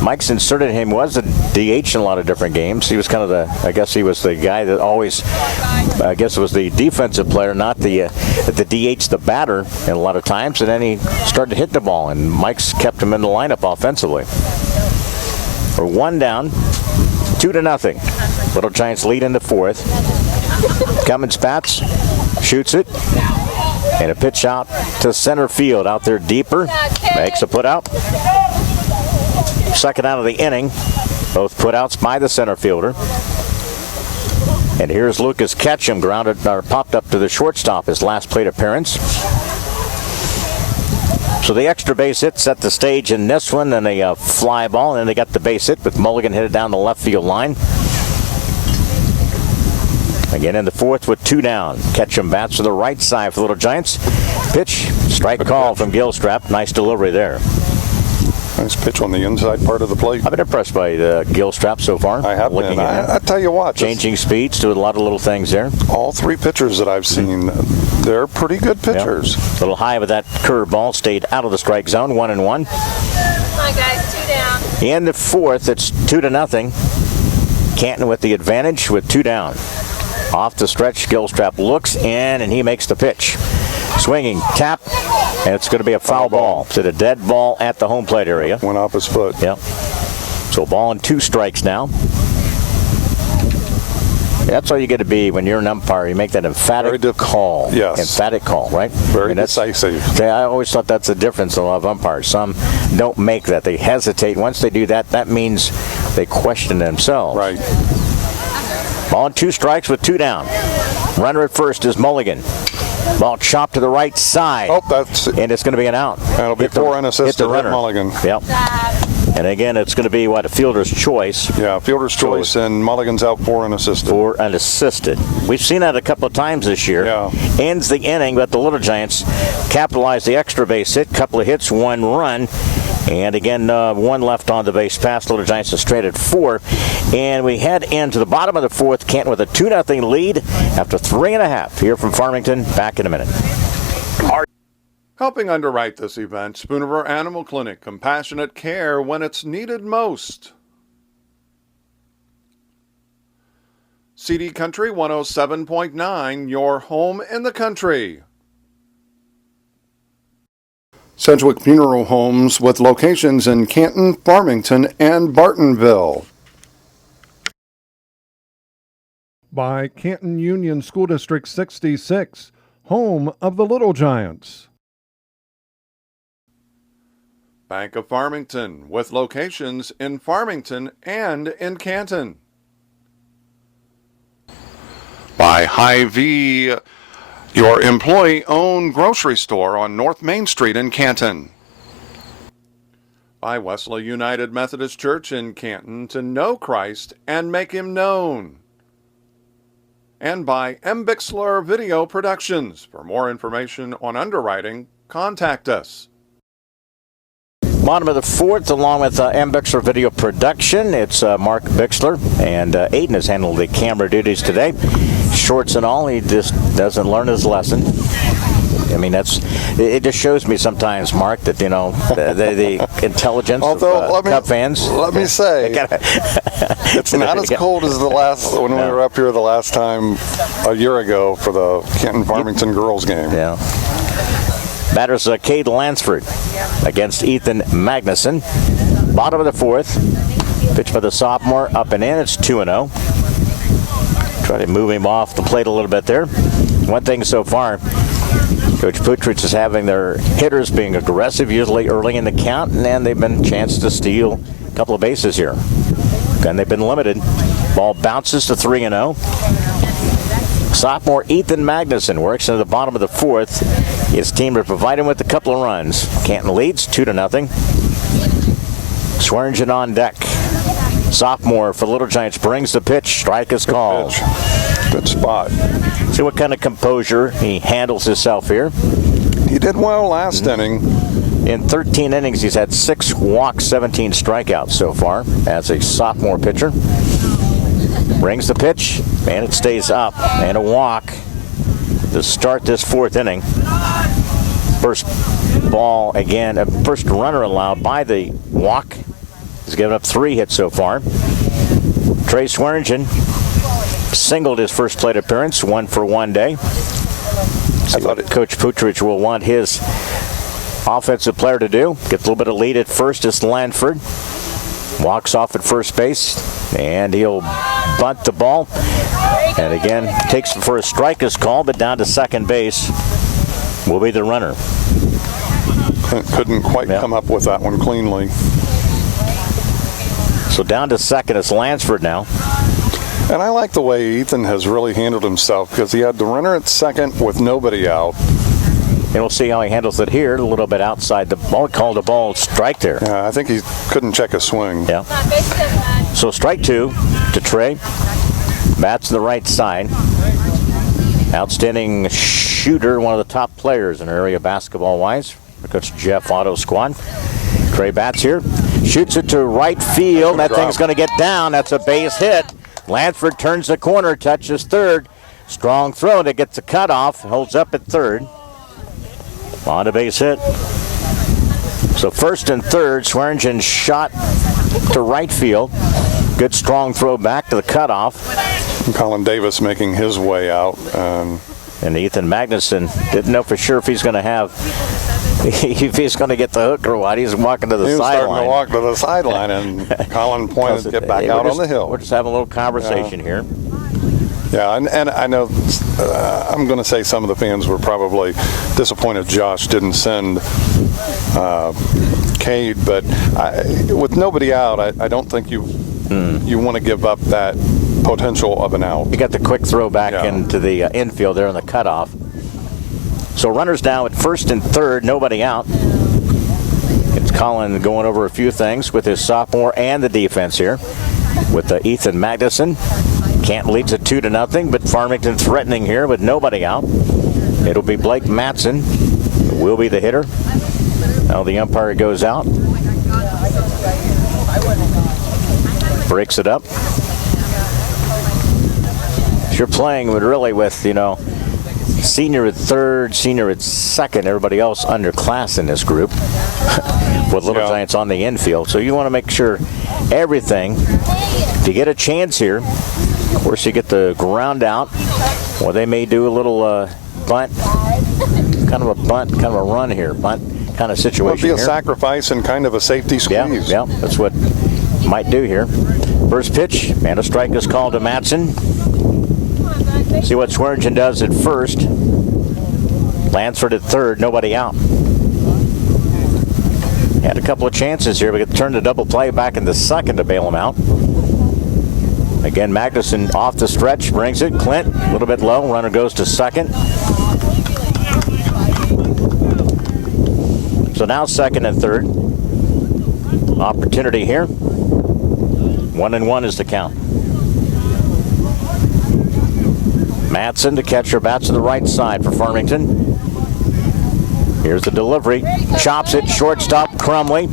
Mike's inserted him, was a DH in a lot of different games. He was kind of I guess he was the guy that always, I guess it was the defensive player, not the DH, the batter, and a lot of times. And then he started to hit the ball, and Mike's kept him in the lineup offensively. We're one down, 2-0. Little Giants lead in the fourth. Cummins bats, shoots it, and a pitch out to center field. Out there deeper, makes a put out. Second out of the inning. Both putouts by the center fielder. And here's Lucas Ketchum, popped up to the shortstop, his last plate appearance. So the extra base hit set the stage in this one, and a fly ball, and then they got the base hit with Mulligan headed down the left field line. Again in the fourth with two down. Ketchum bats to the right side for the Little Giants. Pitch, strike call from Gilstrap. Nice delivery there. Nice pitch on the inside part of the plate. I've been impressed by the Gilstrap so far. I have been. I tell you what. Changing speeds, doing a lot of little things there. All three pitchers that I've seen, they're pretty good pitchers. Yep. A little high with that curveball, stayed out of the strike zone, 1-1. Come on, guys, two down. In the fourth, it's 2-0. Canton with the advantage with two down. Off the stretch, Gilstrap looks in, and he makes the pitch. Swinging, tap, and it's going to be a foul ball to the dead ball at the home plate area. Went off his foot. Yep. So ball and 2 strikes now. That's all you get to be when you're an umpire. You make that emphatic call. Yes. Emphatic call, right? Very decisive. I always thought that's the difference in a lot of umpires. Some don't make that. They hesitate. Once they do that, that means they question themselves. Right. Ball and 2 strikes with 2 down. Runner at first is Mulligan. Ball chopped to the right side. And it's going to be an out. That'll be 4 unassisted hit Mulligan. Yep. And again, it's going to be a fielder's choice. Yeah, fielder's choice, and Mulligan's out 4 unassisted. 4 unassisted. We've seen that a couple of times this year. Yeah. Ends the inning, but the Little Giants capitalize the extra base hit. Couple of hits, 1 run. And again, 1 left on the base pass. Little Giants are straight at 4. And we head into the bottom of the fourth. Canton with a 2-0 lead after 3.5. Here from Farmington. Back in a minute. Helping underwrite this event, Spoon River Animal Clinic, compassionate care when it's needed most. CD Country 107.9, your home in the country. Sedgwick Funeral Homes with locations in Canton, Farmington, and Bartonville. By Canton Union School District 66, home of the Little Giants. Bank of Farmington with locations in Farmington and in Canton. By Hy-Vee, your employee-owned grocery store on North Main Street in Canton. By Wesley United Methodist Church in Canton, to know Christ and make Him known. And by M. Bixler Video Productions. For more information on underwriting, contact us. Bottom of the fourth, along with M. Bixler Video Production, it's Mark Bixler, and Aiden has handled the camera duties today. Shorts and all, he just doesn't learn his lesson. I mean, it just shows me sometimes, Mark, that, you know, the intelligence of Cub fans. Let me say, it's not as cold as when we were up here the last time a year ago for the Canton Farmington girls game. Yeah. Batters Cade Lansford against Ethan Magnuson. Bottom of the fourth. Pitch by the sophomore, up and in. It's 2-0. Try to move him off the plate a little bit there. One thing so far, Coach Putrich is having their hitters being aggressive, usually early in the count, and then they've been a chance to steal a couple of bases here. And they've been limited. Ball bounces to 3-0. Sophomore Ethan Magnuson works into the bottom of the fourth. His team to provide him with a couple of runs. Canton leads 2-0. Swearingen on deck. Sophomore for the Little Giants brings the pitch. Strike is called. Good spot. See what kind of composure he handles himself here. He did well last inning. In 13 innings, he's had 6 walks, 17 strikeouts so far as a sophomore pitcher. Brings the pitch, and it stays up. And a walk to start this fourth inning. First ball again, first runner allowed by the walk. He's given up 3 hits so far. Trey Swearingen singled his first plate appearance, 1 for 1 day. See what Coach Putrich will want his offensive player to do. Gets a little bit of lead at first. It's Lanford. Walks off at first base, and he'll bunt the ball. And again, takes for a strike is called, but down to second base will be the runner. Couldn't quite come up with that one cleanly. So down to second, it's Lansford now. And I like the way Ethan has really handled himself, because he had the runner at second with nobody out. And we'll see how he handles it here, a little bit outside the ball. Called a ball strike there. Yeah, I think he couldn't check a swing. Yeah. So strike 2 to Trey. Bats to the right side. Outstanding shooter, one of the top players in our area basketball-wise. Coach Jeff Otto squad. Trey bats here. Shoots it to right field. That thing's going to get down. That's a base hit. Lansford turns the corner, touches third. Strong throw that gets a cutoff. Holds up at third. On a base hit. So first and third, Swearingen shot to right field. Good strong throw back to the cutoff. Colin Davis making his way out. And Ethan Magnuson didn't know for sure if he's going to get the hook or what. He's walking to the sideline. He was starting to walk to the sideline, and Colin pointed to get back out on the hill. We're just having a little conversation here. Yeah, and I know I'm going to say some of the fans were probably disappointed Josh didn't send Cade, but with nobody out, I don't think you want to give up that potential of an out. You got the quick throw back into the infield there on the cutoff. So runners now at first and third, nobody out. It's Colin going over a few things with his sophomore and the defense here with Ethan Magnuson. Canton leads it 2-0, but Farmington threatening here with nobody out. It'll be Blake Matson who will be the hitter. Now the umpire goes out. Breaks it up. You're playing with, senior at third, senior at second, everybody else underclass in this group with Little Giants on the infield. So you want to make sure everything, if you get a chance here, of course you get the ground out, or they may do a little bunt, kind of a run here, bunt kind of situation. It'll be a sacrifice and kind of a safety squeeze. Yeah, that's what might do here. First pitch, and a strike is called to Matson. See what Swearingen does at first. Lansford at third, nobody out. Had a couple of chances here. We could turn the double play back in the second to bail him out. Again, Magnuson off the stretch, brings it. Clint, a little bit low. Runner goes to second. So now second and third. Opportunity here. 1-1 is the count. Matson, the catcher, bats to the right side for Farmington. Here's the delivery. Chops it, shortstop. Crumley.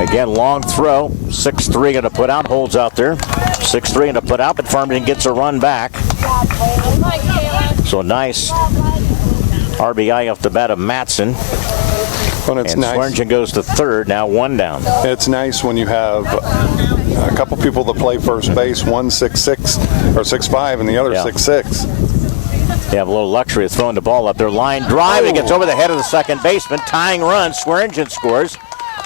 Again, long throw. 6-3 going to put out. Holds out there. 6-3 going to put out, but Farmington gets a run back. So nice RBI off the bat of Matson. Well, it's And nice. Swearingen goes to third, now one down. It's nice when you have a couple people that play first base, one 6'6" or 6'5", and the other 6'6". They have a little luxury of throwing the ball up there. Line drive. It gets over the head of the second baseman. Tying run. Swearingen scores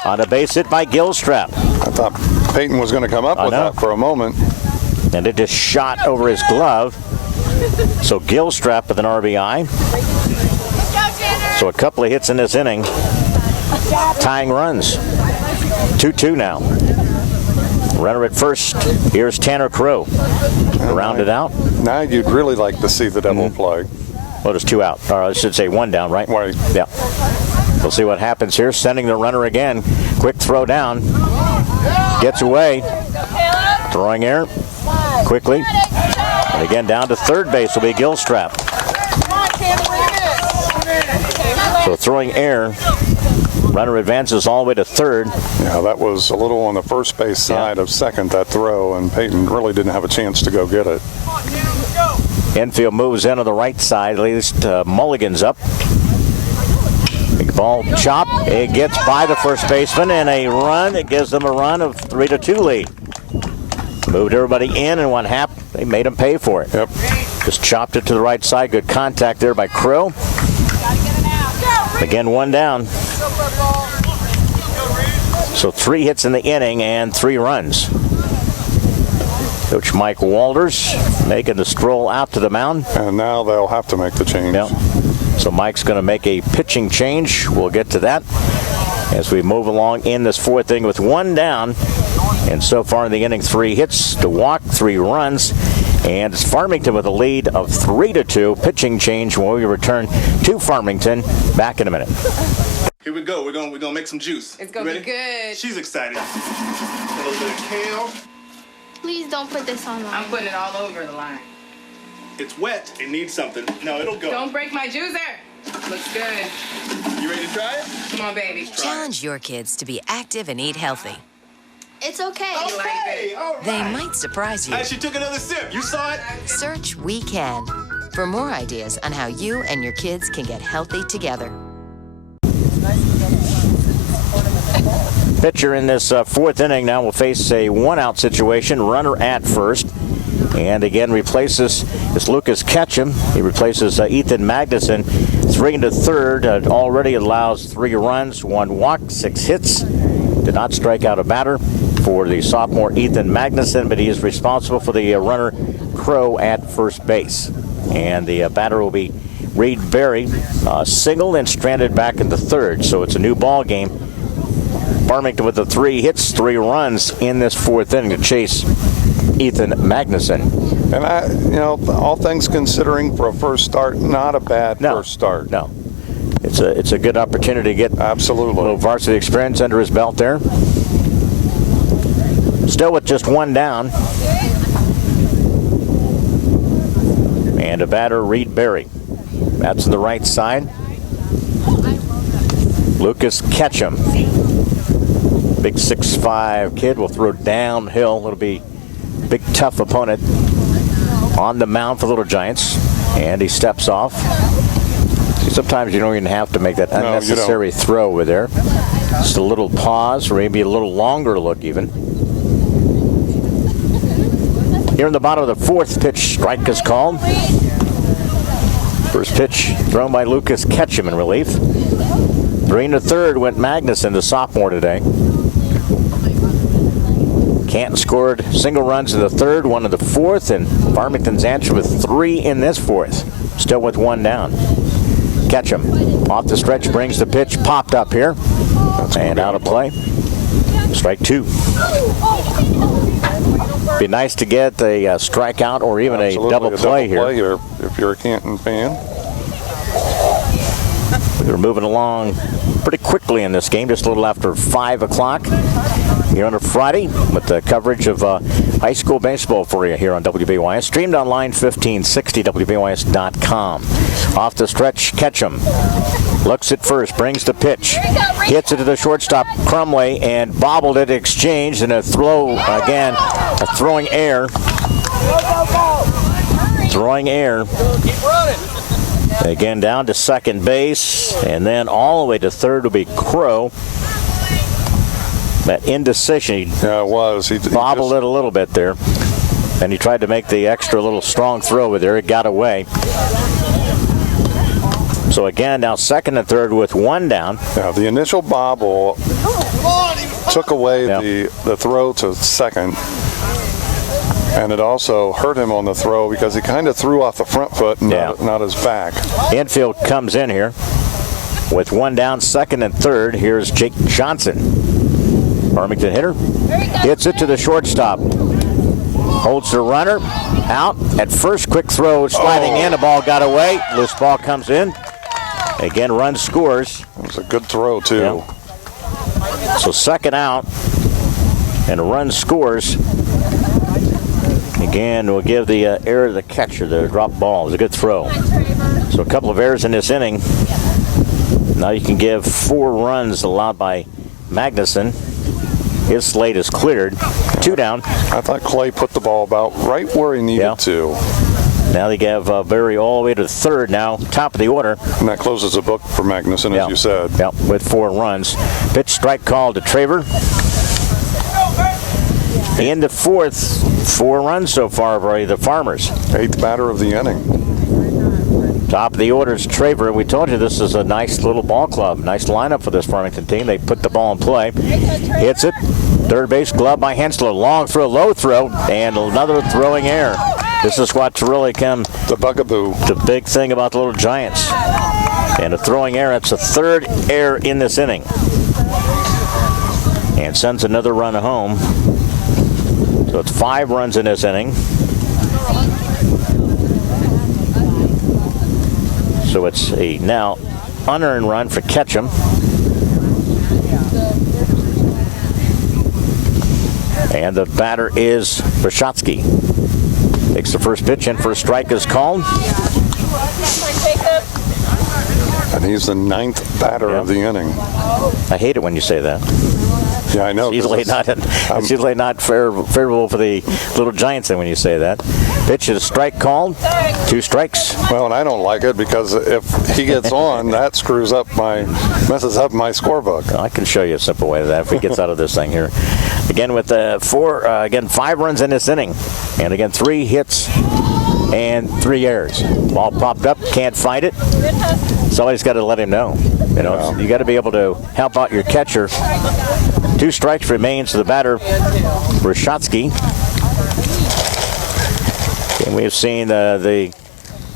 on a base hit by Gilstrap. I thought Peyton was going to come up with that for a moment. And it just shot over his glove. So Gilstrap with an RBI. So a couple of hits in this inning. Tying runs. 2-2 now. Runner at first. Here's Tanner Crow. Rounded out. Now you'd really like to see the double play. Well, there's 2 out. Or I should say 1 down, right? Right. Yeah. We'll see what happens here. Sending the runner again. Quick throw down. Gets away. Throwing air. Quickly. And again down to third base will be Gilstrap. So throwing air. Runner advances all the way to third. Yeah, that was a little on the first base side of second, that throw, and Peyton really didn't have a chance to go get it. Infield moves in on the right side. At least Mulligan's up. Big ball chop. It gets by the first baseman and a run. It gives them a run of 3-2 lead. Moved everybody in, and what happened? They made them pay for it. Yep. Just chopped it to the right side. Good contact there by Crow. Again, 1 down. So 3 hits in the inning and 3 runs. Coach Mike Walters making the stroll out to the mound. And now they'll have to make the change. Yep. So Mike's going to make a pitching change. We'll get to that as we move along in this 4th inning with 1 down. And so far in the inning, 3 hits, to walk, 3 runs. And it's Farmington with a lead of 3-2. Pitching change when we return to Farmington. Back in a minute. Here we go. We're gonna make some juice. It's gonna be good. She's excited. A little bit of kale. Please don't put this on I'm putting it all over the line. It's wet. It needs something. No, it'll go. Don't break my juicer. Looks good. You ready to try it? Come on, baby. Challenge your kids to be active and eat healthy. It's okay. Okay. All right. They might surprise you. Hey, she took another sip. You saw it? Search We Can for more ideas on how you and your kids can get healthy together. Pitcher in this 4th inning now will face a 1-out situation. Runner at first. And again replaces is Lucas Ketchum. He replaces Ethan Magnuson. 3 into third. Already allows 3 runs, 1 walk, 6 hits. Did not strike out a batter for the sophomore Ethan Magnuson, but he is responsible for the runner Crow at first base. And the batter will be Reed Berry, single and stranded back into third. So it's a new ball game. Farmington with the 3 hits, 3 runs in this 4th inning to chase Ethan Magnuson. And all things considering, for a first start, not a bad first start. No. It's a good opportunity to get absolutely a little varsity experience under his belt there. Still with just 1 down. And a batter, Reed Berry. That's to the right side. Lucas Ketchum. Big 6'5" kid will throw downhill. It'll be a big, tough opponent on the mound for Little Giants. And he steps off. Sometimes you don't even have to make that unnecessary throw over there. Just a little pause, or maybe a little longer look even. Here in the bottom of the 4th, pitch strike is called. First pitch thrown by Lucas Ketchum in relief. 3 into third went Magnuson, the sophomore today. Canton scored single runs in the 3rd, 1 in the 4th, and Farmington's answered with 3 in this 4th. Still with 1 down. Ketchum off the stretch, brings the pitch, popped up here, and out of play. Strike 2. Be nice to get a strikeout or even a double play here. If you're a Canton fan. We're moving along pretty quickly in this game, just a little after 5 o'clock here on a Friday with the coverage of high school baseball for you here on WBYS. Streamed online 1560 WBYS.com. Off the stretch, Ketchum Looks at first, brings the pitch, hits it to the shortstop Crumley, and bobbled it, exchanged, and a throw again, a throwing error. Throwing error. Again, down to second base, and then all the way to third will be Crow. That indecision. Yeah, it was. He Bobbled it a little bit there. And he tried to make the extra little strong throw with there. It got away. So again, now second and third with one down. Yeah, the initial bobble took away the throw to second. And it also hurt him on the throw because he kind of threw off the front foot and not his back. Infield comes in here with one down, second and third. Here's Jake Johnson. Farmington hitter. Hits it to the shortstop. Holds the runner out at first. Quick throw sliding in. The ball got away. Loose ball comes in. Again, run scores. It was a good throw, too. Yeah. So second out and a run scores. Again, we'll give the error to the catcher, the drop ball. It was a good throw. So a couple of errors in this inning. Now you can give 4 runs allowed by Magnuson. His slate is cleared. 2 down. I thought Clay put the ball about right where he needed to. Now they give Berry all the way to third now, top of the order. And that closes the book for Magnuson, as you said. Yep, with 4 runs. Pitch strike call to Traver. In the fourth, 4 runs so far for the Farmers. 8th batter of the inning. Top of the order is Traver. We told you this is a nice little ball club. Nice lineup for this Farmington team. They put the ball in play. Hits it. Third base glove by Henslow. Long throw, low throw, and another throwing error. This is what's really come the bugaboo. The big thing about the Little Giants. And a throwing error. It's a 3rd error in this inning. And sends another run home. So it's 5 runs in this inning. So it's a now unearned run for Ketchum. And the batter is Brashatsky. Takes the first pitch in for a strike is called. And he's the 9th batter of the inning. I hate it when you say that. Yeah, I know. It's usually not favorable for the Little Giants when you say that. Pitch is a strike called. 2 strikes. Well, and I don't like it because if he gets on, that messes up my scorebook. Well, I can show you a simple way to that if he gets out of this thing here. Again with 5 runs in this inning, and again 3 hits and 3 errors. Ball popped up, can't fight it. Somebody's got to let him know. You got to be able to help out your catcher. 2 strikes remains to the batter, Brashatsky. And we've seen the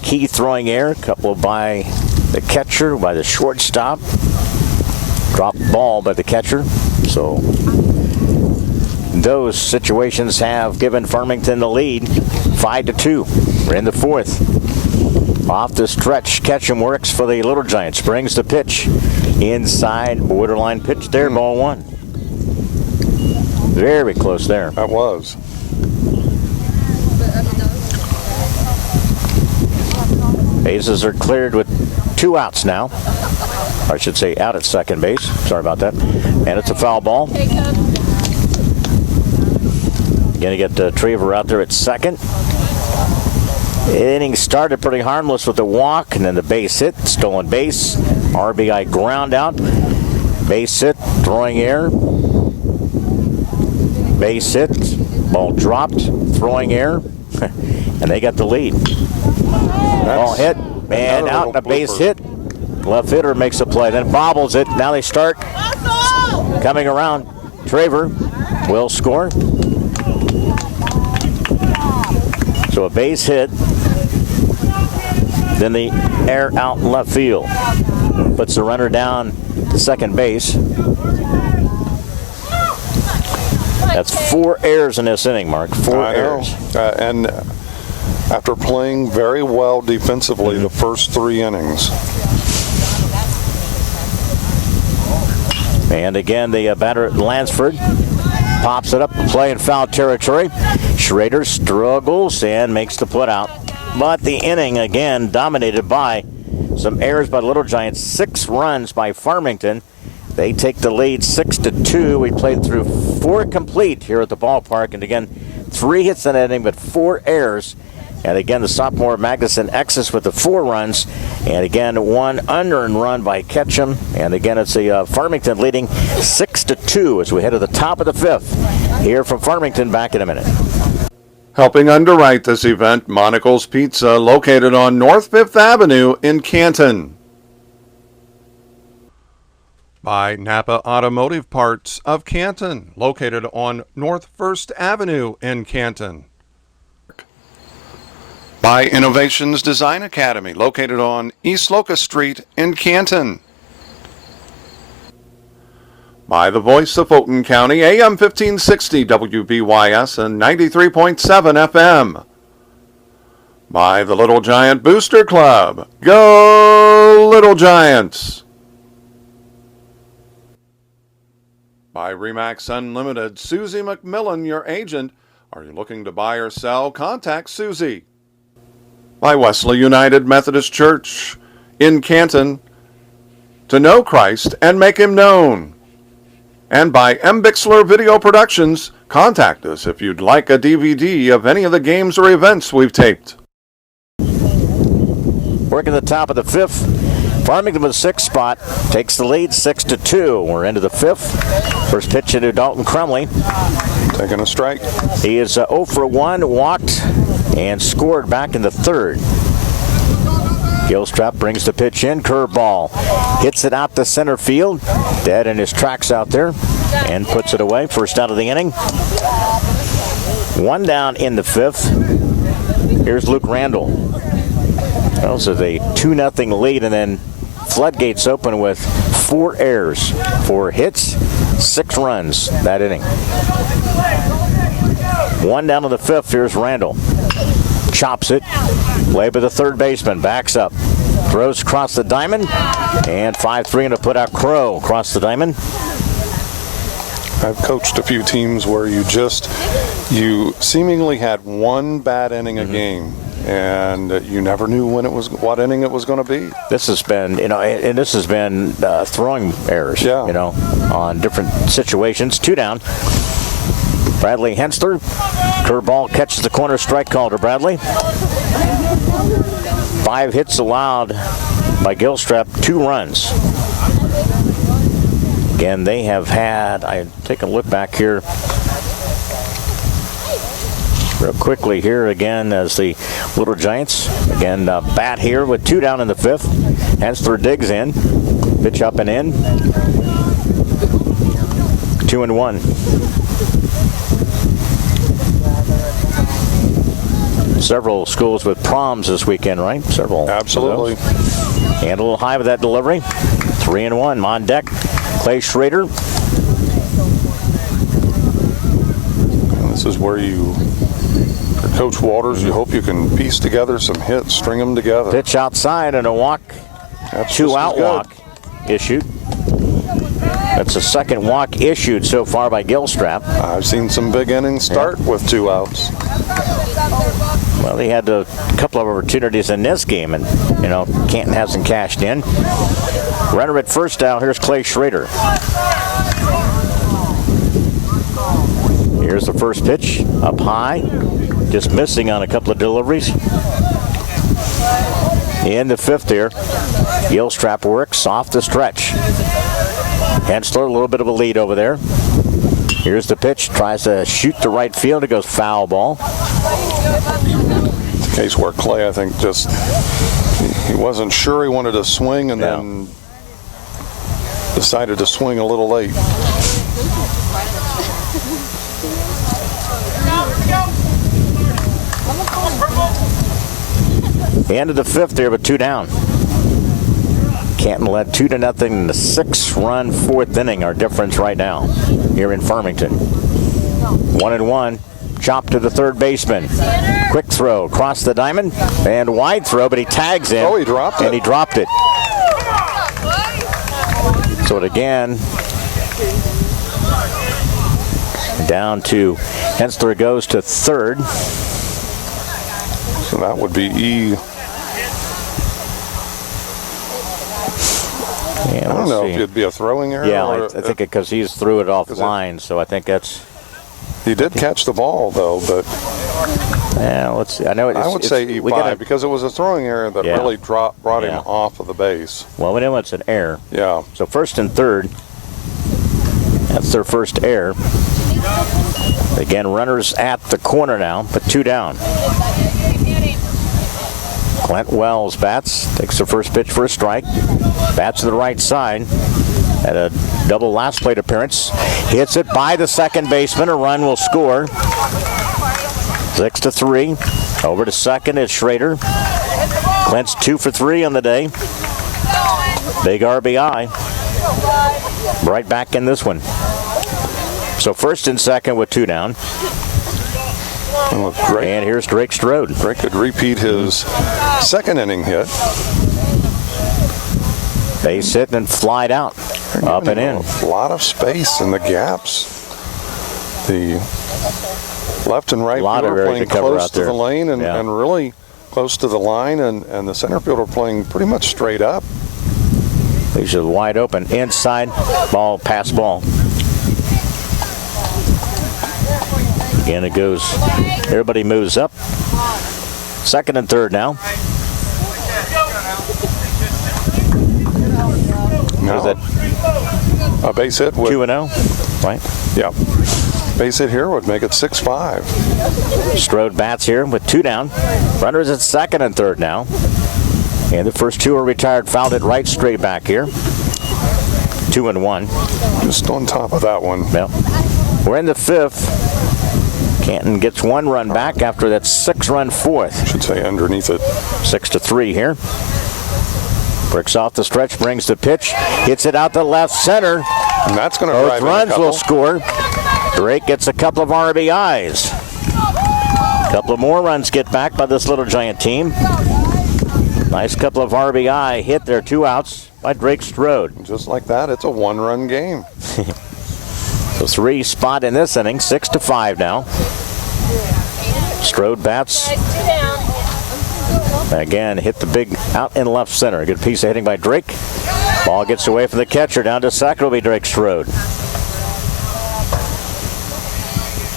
key throwing error, a couple by the catcher, by the shortstop. Drop ball by the catcher. So those situations have given Farmington the lead, 5-2. We're in the 4th. Off the stretch, Ketchum works for the Little Giants. Brings the pitch inside, borderline pitch there, ball 1. Very close there. That was. Bases are cleared with 2 outs now. I should say out at second base. Sorry about that. And it's a foul ball. Going to get Traver out there at second. Inning started pretty harmless with the walk and then the base hit, stolen base, RBI ground out, base hit, throwing error, base hit, ball dropped, throwing error, and they got the lead. Ball hit, and out, and a base hit. Left hitter makes a play, then bobbles it. Now they start coming around. Traver will score. So a base hit, then the air out left field. Puts the runner down to second base. That's 4 errors in this inning, Mark. 4 errors. And after playing very well defensively the first 3 innings. And again, the batter Lansford pops it up, play in foul territory. Schrader struggles and makes the put out. But the inning again dominated by Some errors by the Little Giants, 6 runs by Farmington. They take the lead 6-2. We played through 4 complete here at the ballpark. And again, 3 hits in that inning, but 4 errors. And again, the sophomore Magnuson Exis with the 4 runs. And again, 1 unearned run by Ketchum. And again, it's a Farmington leading 6-2 as we head to the top of the 5th. Here from Farmington, back in a minute. Helping underwrite this event, Monocle's Pizza, located on North 5th Avenue in Canton. By Napa Automotive Parts of Canton, located on North 1st Avenue in Canton. By Innovations Design Academy, located on East Locust Street in Canton. By the voice of Fulton County, AM 1560 WBYS and 93.7 FM. By the Little Giant Booster Club. Go Little Giants! By Remax Unlimited, Susie McMillan, your agent. Are you looking to buy or sell? Contact Susie. By Wesley United Methodist Church in Canton. To know Christ and make him known. And by M. Bixler Video Productions. Contact us if you'd like a DVD of any of the games or events we've taped. Working the top of the 5th. Farmington with 6th spot takes the lead 6-2. We're into the 5th. First pitch into Dalton Crumley. Taking a strike. He is 0 for 1, walked, and scored back in the 3rd. Gilstrap brings the pitch in, curveball. Hits it out to center field. Dead in his tracks out there, and puts it away. First out of the inning. 1 down in the 5th. Here's Luke Randall. This is a 2-0 lead, and then floodgates open with 4 errors, 4 hits, 6 runs that inning. 1 down to the 5th. Here's Randall. Chops it. Play by the third baseman. Backs up. Throws across the diamond. And 5-3 to put out Crow across the diamond. I've coached a few teams where you seemingly had 1 bad inning a game, and you never knew what inning it was going to be. This has been, and this has been throwing errors, on different situations. 2 down. Bradley Hensler, curveball catches the corner, strike call to Bradley. 5 hits allowed by Gilstrap, 2 runs. Again, they have had, I take a look back here real quickly here again as the Little Giants, again, bat here with 2 down in the 5th. Hensler digs in, pitch up and in. 2-1. Several schools with proms this weekend, right? Several. Absolutely. And a little high with that delivery. 3-1. On deck, Clay Schrader. And this is where for Coach Waters, you hope you can piece together some hits, string them together. Pitch outside and a walk. That's 2-out walk issued. That's the second walk issued so far by Gilstrap. I've seen some big innings start with 2 outs. Well, he had a couple of opportunities in this game, and, Canton hasn't cashed in. Runner at first down. Here's Clay Schrader. Here's the first pitch, up high. Just missing on a couple of deliveries. In the 5th here, Gilstrap works off the stretch. Hensler, a little bit of a lead over there. Here's the pitch, tries to shoot to right field. It goes foul ball. It's a case where Clay, I think, he wasn't sure he wanted to swing and then decided to swing a little late. The end of the 5th here, but 2 down. Canton led 2-0 in the 6-run 4th inning. Our difference right now here in Farmington. 1-1. Chop to the third baseman. Quick throw across the diamond and wide throw, but he tags in. Oh, he dropped it. And he dropped it. So it again down to Hensler goes to third. So that would be I don't know if it'd be a throwing error. Yeah, or I think because he's threw it off the line, so I think that's. He did catch the ball though, but yeah, let's see. I know I would say E5 because it was a throwing error that really brought him off of the base. Well, we know it's an error. Yeah. So first and third. That's their first error. Again, runners at the corner now, but 2 down. Clint Wells bats, takes the first pitch for a strike. Bats to the right side. Had a double last plate appearance. Hits it by the second baseman. A run will score. 6-3. Over to second is Schrader. Clint's 2 for 3 on the day. Big RBI. Right back in this one. So first and second with 2 down. And here's Drake Strode. Drake could repeat his second inning hit. Base hit and flied out. Up and in. A lot of space in the gaps. The left and right fielder playing close to the lane and really close to the line, and the center fielder playing pretty much straight up. These are wide open. Inside ball, pass ball. Again, it goes. Everybody moves up. Second and third now. A base hit would 2-0, right? Yeah. Base hit here would make it 6-5. Strode bats here with 2 down. Runners at second and third now. And the first 2 are retired. Fouled it right straight back here. 2-1. Just on top of that one. Yeah. We're in the 5th. Canton gets 1 run back after that 6-run 4th. Should say underneath it. 6-3 here. Bricks off the stretch, brings the pitch, hits it out to left center. And that's going to drive in a couple. Both runs will score. Drake gets a couple of RBIs. A couple of more runs get back by this Little Giant team. Nice couple of RBI hit there, 2 outs by Drake Strode. Just like that, it's a 1-run game. So 3 spot in this inning, 6-5 now. Strode bats. Again, hit the big out in left center. A good piece of hitting by Drake. Ball gets away from the catcher. Down to second will be Drake Strode.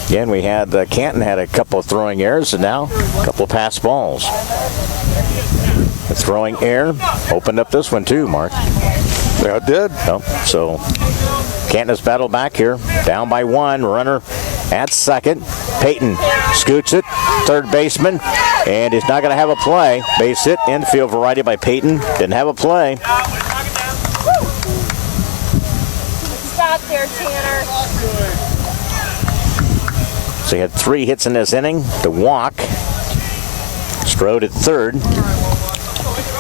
Again, we had Canton had a couple of throwing errors, and now a couple of pass balls. The throwing error opened up this one too, Mark. Yeah, it did. So Canton has battled back here. Down by 1. Runner at second. Peyton scoots it. Third baseman. And he's not going to have a play. Base hit. Infield variety by Peyton. Didn't have a play. Stop there, Tanner. So he had 3 hits in this inning. The walk. Strode at third.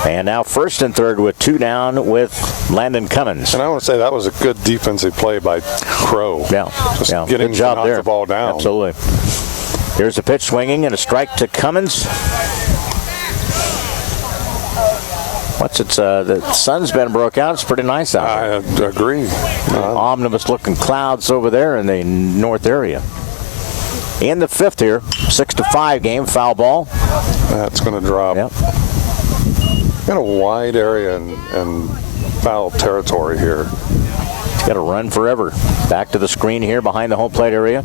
And now first and third with 2 down with Landon Cummins. And I want to say that was a good defensive play by Crow. Yeah. Just getting good job there. The ball down. Absolutely. Here's a pitch swinging and a strike to Cummins. The sun's been broke out. It's pretty nice out there. I agree. Omnibus looking clouds over there in the north area. In the 5th here, 6-5 game, foul ball. That's going to drop. Yep. In a wide area and foul territory here. Got to run forever. Back to the screen here behind the home plate area.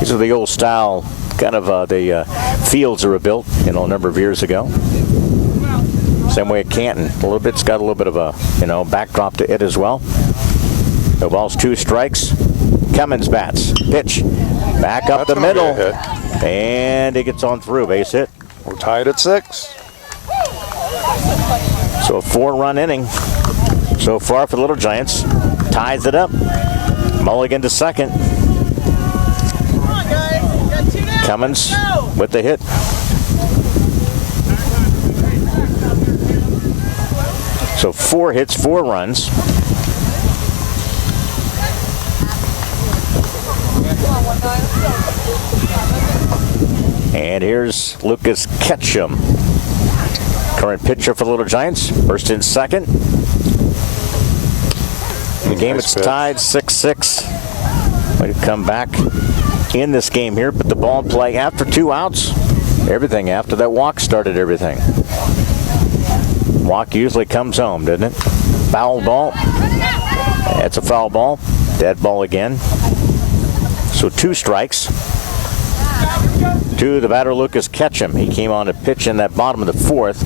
These are the old style, kind of the fields that were built, a number of years ago. Same way at Canton. It's got a little bit of a, backdrop to it as well. No balls, 2 strikes. Cummins bats. Pitch. Back up the middle. And it gets on through. Base hit. We're tied at 6. So a 4-run inning so far for the Little Giants. Ties it up. Mulligan to second. Come on, guys. Got 2 down. Cummins with the hit. So 4 hits, 4 runs. And here's Lucas Ketchum, current pitcher for the Little Giants. First and second. The game is tied 6-6. Way to come back in this game here, but the ball in play after 2 outs. Everything after that walk started everything. Walk usually comes home, doesn't it? Foul ball. That's a foul ball. Dead ball again. So 2 strikes. To the batter, Lucas Ketchum. He came on to pitch in that bottom of the 4th.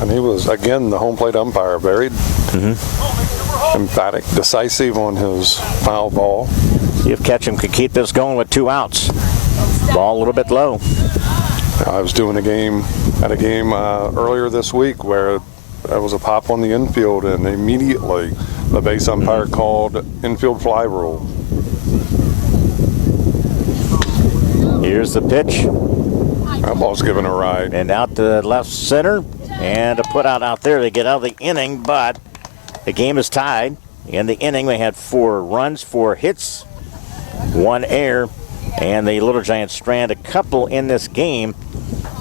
And he was, again, the home plate umpire, very emphatic, decisive on his foul ball. See if Ketchum could keep this going with 2 outs. Ball a little bit low. I was doing a game earlier this week where there was a pop on the infield, and immediately the base umpire called infield fly rule. Here's the pitch. That ball's given a ride. And out to left center. And a put out there to get out of the inning, but the game is tied. In the inning, we had 4 runs, 4 hits, 1 error, and the Little Giants strand a couple in this game,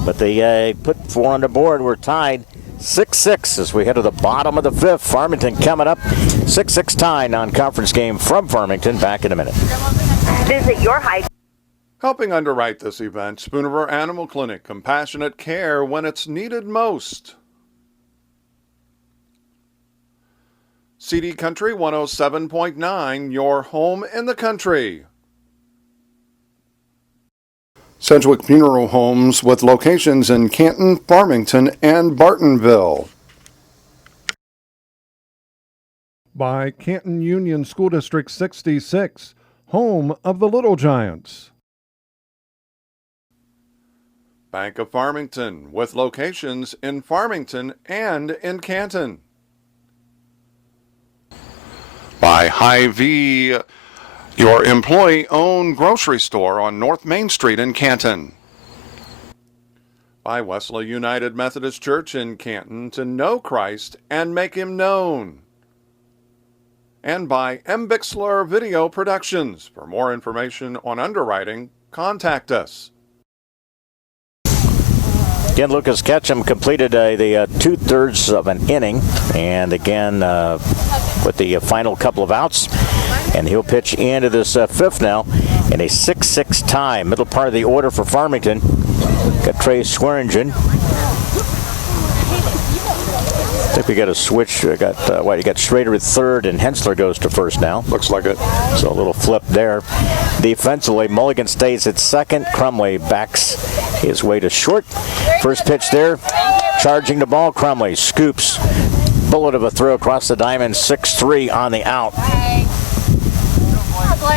but they put 4 on the board. We're tied 6-6 as we head to the bottom of the 5th. Farmington coming up, 6-6 tie, non-conference game from Farmington. Back in a minute. Visit your high. Helping underwrite this event, Spoonerville Animal Clinic, compassionate care when it's needed most. CD Country 107.9, your home in the country. Sedgwick Funeral Homes with locations in Canton, Farmington, and Bartonville. By Canton Union School District 66, home of the Little Giants. Bank of Farmington, with locations in Farmington and in Canton. By Hy-Vee, your employee-owned grocery store on North Main Street in Canton. By Wesley United Methodist Church in Canton, to know Christ and make Him known. And by M. Bixler Video Productions. For more information on underwriting, contact us. Again, Lucas Ketchum completed the 2/3 of an inning, and again with the final couple of outs, and he'll pitch into this 5th now in a 6-6 tie. Middle part of the order for Farmington. Got Trey Swearingen. I think we got a switch. You got Schrader at 3rd, and Hensler goes to 1st now. Looks like it. So a little flip there. Defensively, Mulligan stays at 2nd. Crumley backs his way to short. First pitch there, charging the ball. Crumley scoops. Bullet of a throw across the diamond. 6-3 on the out.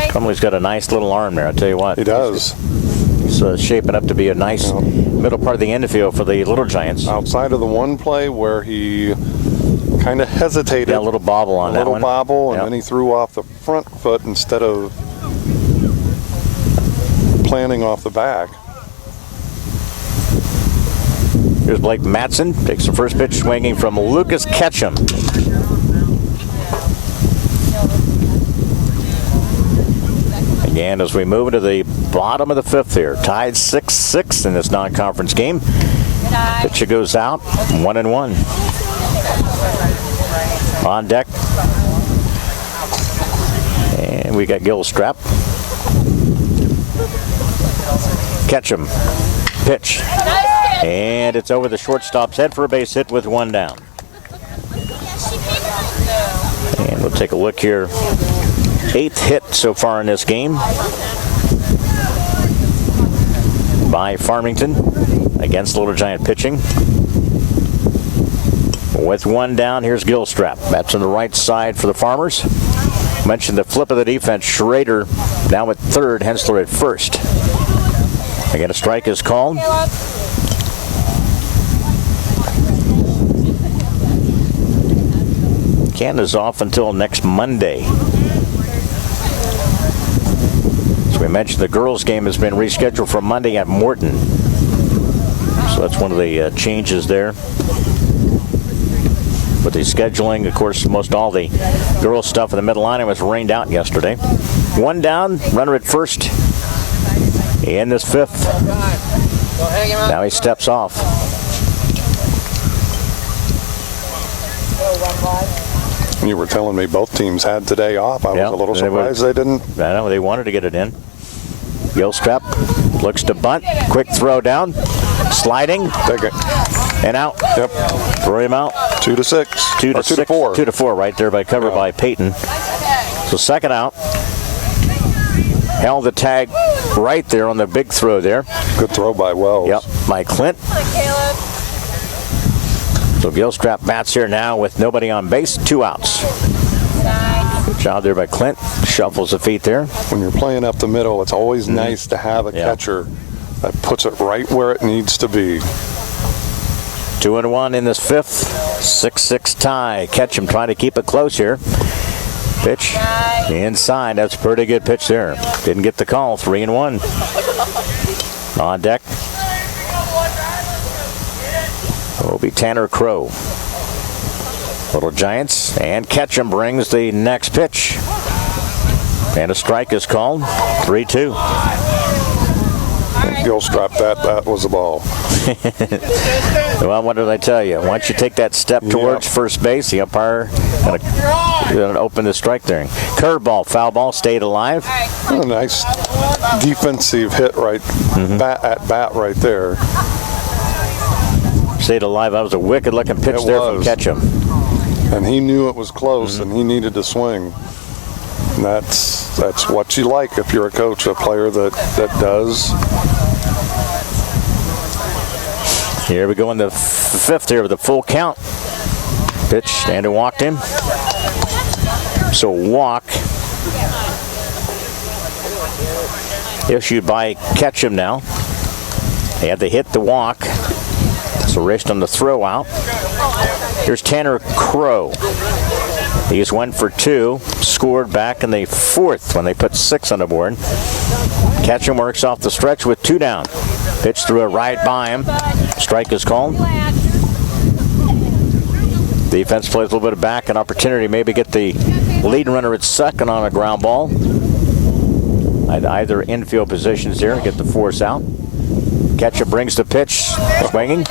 Crumley's got a nice little arm there, I'll tell you what. He does. He's shaping up to be a nice middle part of the infield for the Little Giants. Outside of the one play where he kind of hesitated. Yeah, a little bobble on that one. A little bobble, and then he threw off the front foot instead of planning off the back. Here's Blake Matson. Takes the first pitch swinging from Lucas Ketchum. Again, as we move into the bottom of the 5th here, tied 6-6 in this non-conference game. Pitch goes out, 1-1. On deck. And we got Gilstrap. Ketchum. Pitch. And it's over the shortstop's head for a base hit with 1 down. And we'll take a look here. 8th hit so far in this game by Farmington against Little Giant pitching. With 1 down, here's Gilstrap. That's on the right side for the Farmers. Mentioned the flip of the defense. Schrader now at 3rd, Hensler at 1st. Again, a strike is called. Canada's off until next Monday. As we mentioned, the girls' game has been rescheduled for Monday at Morton. So that's one of the changes there. With the scheduling, of course, most all the girls' stuff in the middle line was rained out yesterday. 1 down, runner at 1st in this 5th. Now he steps off. You were telling me both teams had today off. I was a little surprised they didn't. I know, they wanted to get it in. Gilstrap looks to bunt. Quick throw down. Sliding. Take it. And out. Yep. Throw him out. 2-6. 2-4. 2-4 right there by cover by Peyton. So second out. Held the tag right there on the big throw there. Good throw by Wells. Yep, by Clint. So Gilstrap bats here now with nobody on base, 2 outs. Good job there by Clint. Shuffles the feet there. When you're playing up the middle, it's always nice to have a catcher that puts it right where it needs to be. 2-1 in this fifth. 6-6 tie. Ketchum trying to keep it close here. Pitch inside. That's a pretty good pitch there. Didn't get the call. 3-1. On deck will be Tanner Crow. Little Giants, and Ketchum brings the next pitch. And a strike is called. 3-2. Gilstrap, that was the ball. Well, what did I tell you? Once you take that step towards first base, the umpire going to open the strike there. Curveball, foul ball, stayed alive. A nice defensive hit right at bat right there. Stayed alive. That was a wicked-looking pitch there from Ketchum. And he knew it was close, and he needed to swing. And that's what you like if you're a coach, a player that does. Here we go in the fifth here with a full count. Pitch, and it walked him. So walk issued by Ketchum now. They had to hit the walk. So raced on the throw out. Here's Tanner Crow. He's 1 for 2. Scored back in the fourth when they put 6 on the board. Ketchum works off the stretch with 2 down. Pitch through a right by him. Strike is called. Defense plays a little bit of back, an opportunity maybe get the lead runner at second on a ground ball. Either infield positions here, get the force out. Ketchum brings the pitch, swinging.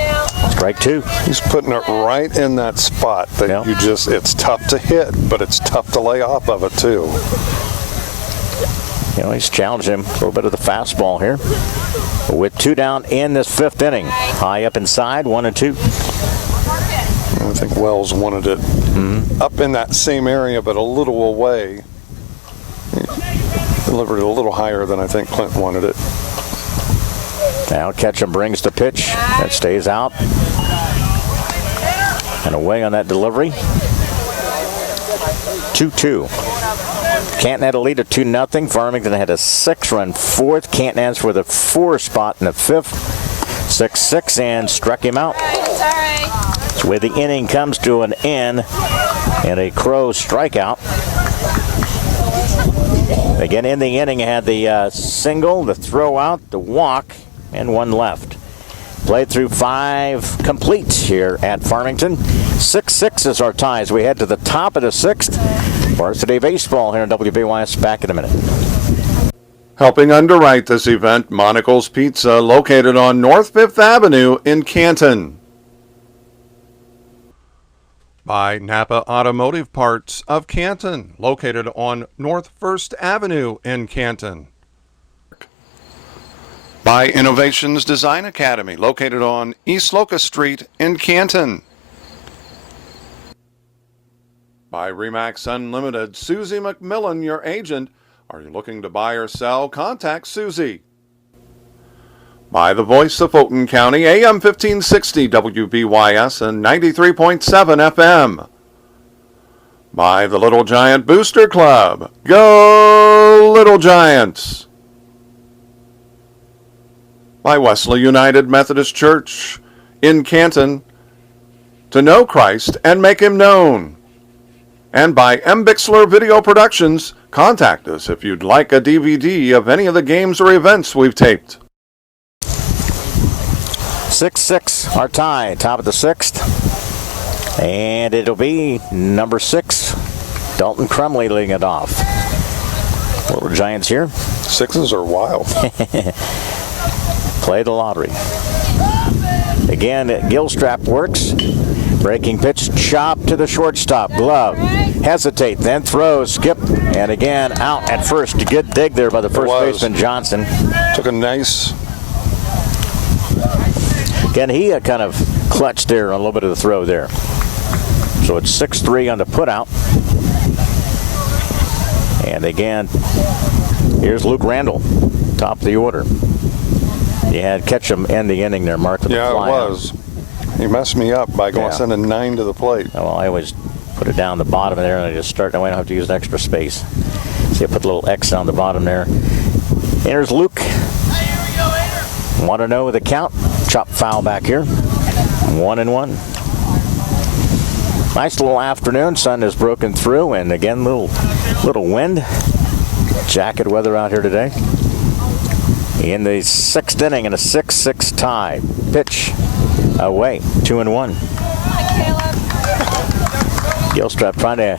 Strike 2. He's putting it right in that spot that it's tough to hit, but it's tough to lay off of it too. You know, he's challenged him a little bit of the fastball here. With 2 down in this fifth inning. High up inside, 1-2. I think Wells wanted it up in that same area, but a little away. He delivered it a little higher than I think Clint wanted it. Now Ketchum brings the pitch. That stays out. And away on that delivery. 2-2. Canton had a lead of 2-0. Farmington had a 6-run fourth. Canton ends for the 4 spot in the fifth. 6-6 and struck him out. That's where the inning comes to an end. And a Crow strikeout. Again, in the inning, had the single, the throw out, the walk, and 1 left. Played through 5 complete here at Farmington. 6-6 is our tie as we head to the top of the 6th. Varsity baseball here in WBYS. Back in a minute. Helping underwrite this event, Monocle's Pizza, located on North 5th Avenue in Canton. By Napa Automotive Parts of Canton, located on North 1st Avenue in Canton. By Innovations Design Academy, located on East Locust Street in Canton. By Remax Unlimited, Susie McMillan, your agent. Are you looking to buy or sell? Contact Susie. By the Voice of Fulton County, AM 1560 WBYS and 93.7 FM. By the Little Giant Booster Club. Go Little Giants! By Wesley United Methodist Church in Canton. To know Christ and make Him known. And by M. Bixler Video Productions. Contact us if you'd like a DVD of any of the games or events we've taped. 6-6, our tie, top of the 6th. And it'll be number 6, Dalton Crumley leading it off. Little Giants here. 6s are wild. Play the lottery. Again, Gilstrap works. Breaking pitch, chop to the shortstop. Glove. Hesitate, then throws, skip, and again out at first. A good dig there by the first baseman, Johnson. Took a nice... Again, he kind of clutch there on a little bit of the throw there. So it's 6-3 on the put out. And again, here's Luke Randall, top of the order. You had Ketchum end the inning there, Mark. With Yeah, the fly it out. was. He messed me up by going sending 9 to the plate. Well, I always put it down the bottom there, and I just start. That way I don't have to use extra space. See, I put a little X down the bottom there. Here's Luke. Want to know the count? Chop foul back here. 1-1. Nice little afternoon. Sun has broken through, and again, little wind. Jacket weather out here today. In the 6th inning, in a 6-6 tie. Pitch away, 2-1. Gilstrap trying to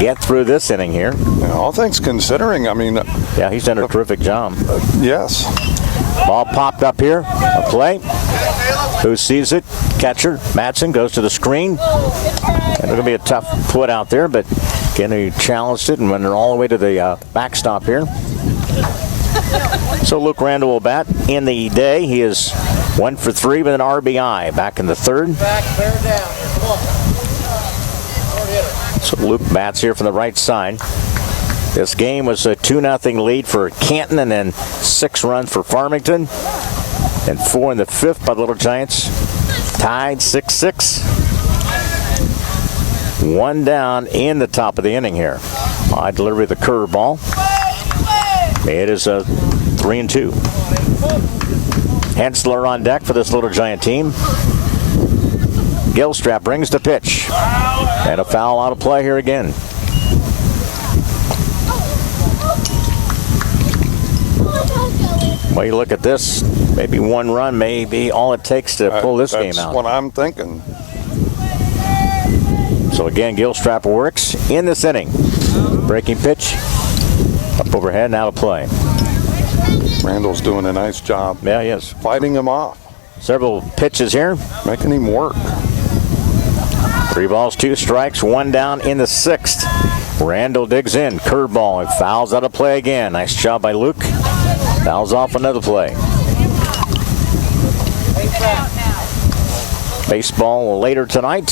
get through this inning here. Yeah, all things considering, I mean. Yeah, he's done a terrific job. Yes. Ball popped up here. A play. Who sees it? Catcher. Madsen goes to the screen. And it's going to be a tough put out there, but again, he challenged it and went all the way to the backstop here. So Luke Randall will bat in the day. He is 1 for 3 with an RBI back in the 3rd. So Luke bats here from the right side. This game was a 2-0 lead for Canton, and then 6 runs for Farmington, and 4 in the 5th by the Little Giants. Tied 6-6. 1 down in the top of the inning here. High delivery of the curveball. It is a 3-2. Hensler on deck for this Little Giant team. Gilstrap brings the pitch. And a foul out of play here again. Well, you look at this, maybe 1 run may be all it takes to pull this game out. That's what I'm thinking. So again, Gilstrap works in this inning. Breaking pitch, up overhead, and out of play. Randall's doing a nice job. Yeah, he is. Fighting him off. Several pitches here. Making him work. 3 balls, 2 strikes, 1 down in the 6th. Randall digs in, curveball, and fouls out of play again. Nice job by Luke. Fouls off another play. Baseball later tonight.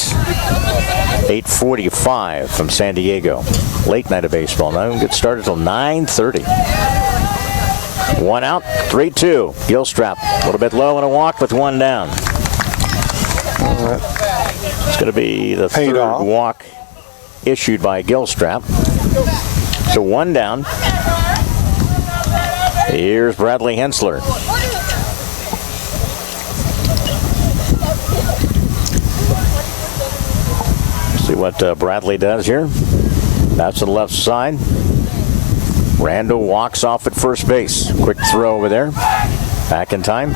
8:45 from San Diego. Late night of baseball. Not even get started until 9:30. 1 out, 3-2. Gilstrap a little bit low and a walk with 1 down. It's going to be the 3rd walk issued by Gilstrap. So 1 down. Here's Bradley Hensler. See what Bradley does here. That's to the left side. Randall walks off at first base. Quick throw over there. Back in time.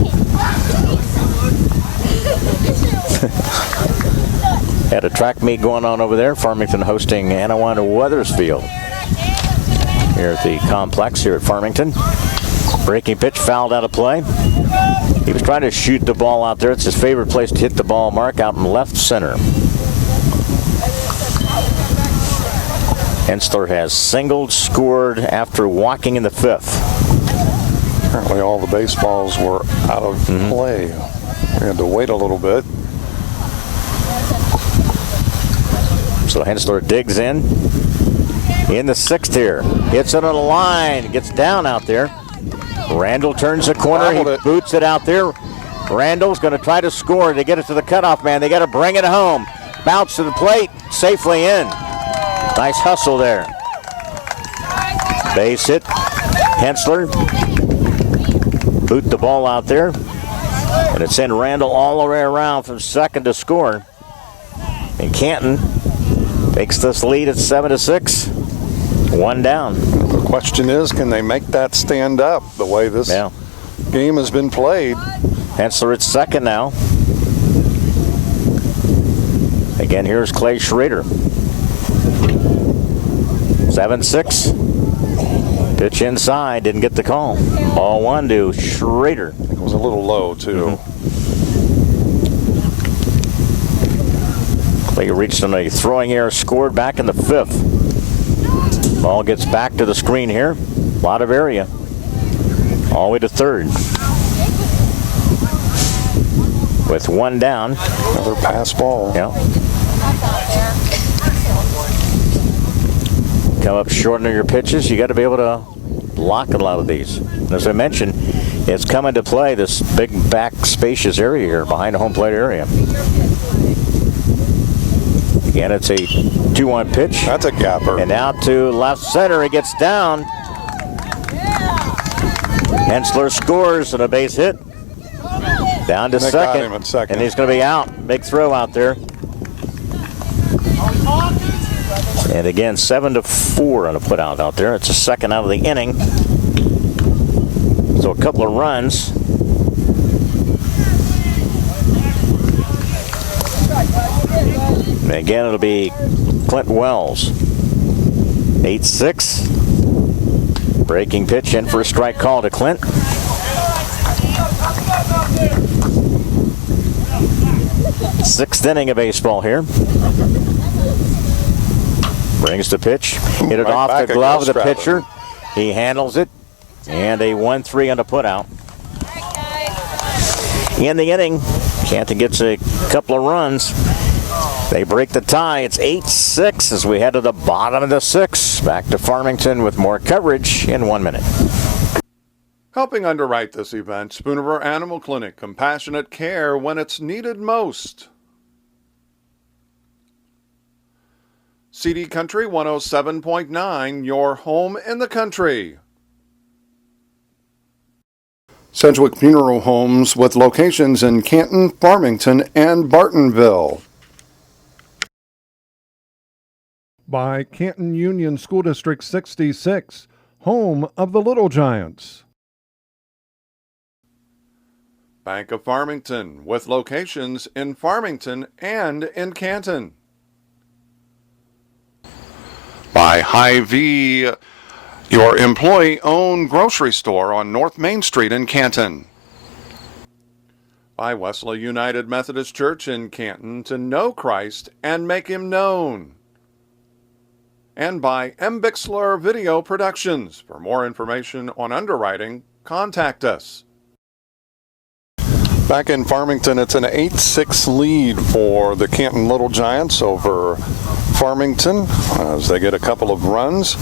Had a track meet going on over there. Farmington hosting Anawana Weathersfield here at the complex here at Farmington. Breaking pitch fouled out of play. He was trying to shoot the ball out there. It's his favorite place to hit the ball, Mark, out in left center. Hensler has singled, scored after walking in the 5th. Apparently all the baseballs were out of play. We had to wait a little bit. So Hensler digs in the 6th here. Hits it on the line. Gets down out there. Randall turns the corner. He boots it out there. Randall's going to try to score to get it to the cutoff man. They got to bring it home. Bounce to the plate. Safely in. Nice hustle there. Base hit. Hensler. Boot the ball out there. And it's in Randall all the way around from second to score. And Canton takes this lead at 7-6. 1 down. The question is, can they make that stand up the way this game has been played? Hensler at second now. Again, here's Clay Schrader. 7-6. Pitch inside, didn't get the call. Ball 1 to Schrader. It was a little low, too. Clay reached on a throwing error, scored back in the 5th. Ball gets back to the screen here. A lot of area. All the way to 3rd. with one down. Another pass ball. Yeah. Come up short on your pitches. You got to be able to block a lot of these. And as I mentioned, it's come into play, this big back spacious area here behind the home plate area. Again, it's a 2-1 pitch. That's a gapper. And out to left center. It gets down. Hensler scores and a base hit. Down to They got him at second. And he's going to be out. Big throw out there. And again, 7-4 on a put out there. It's a second out of the inning. So a couple of runs. And again, it'll be Clint Wells. 8-6. Breaking pitch in for a strike call to Clint. Sixth inning of baseball here. Brings the pitch. Hit it off the glove of the pitcher. He handles it. And a 1-3 on the put out. In the inning, Canton gets a couple of runs. They break the tie. It's 8-6 as we head to the bottom of the sixth. Back to Farmington with more coverage in 1 minute. Helping underwrite this event, Spooniver Animal Clinic, compassionate care when it's needed most. CD Country 107.9, your home in the country. Sedgwick Funeral Homes with locations in Canton, Farmington, and Bartonville. By Canton Union School District 66, home of the Little Giants. Bank of Farmington with locations in Farmington and in Canton. By Hy-Vee, your employee-owned grocery store on North Main Street in Canton. By Wesley United Methodist Church in Canton, to know Christ and make him known. And by M. Bixler Video Productions. For more information on underwriting, contact us. Back in Farmington, it's an 8-6 lead for the Canton Little Giants over Farmington as they get a couple of runs.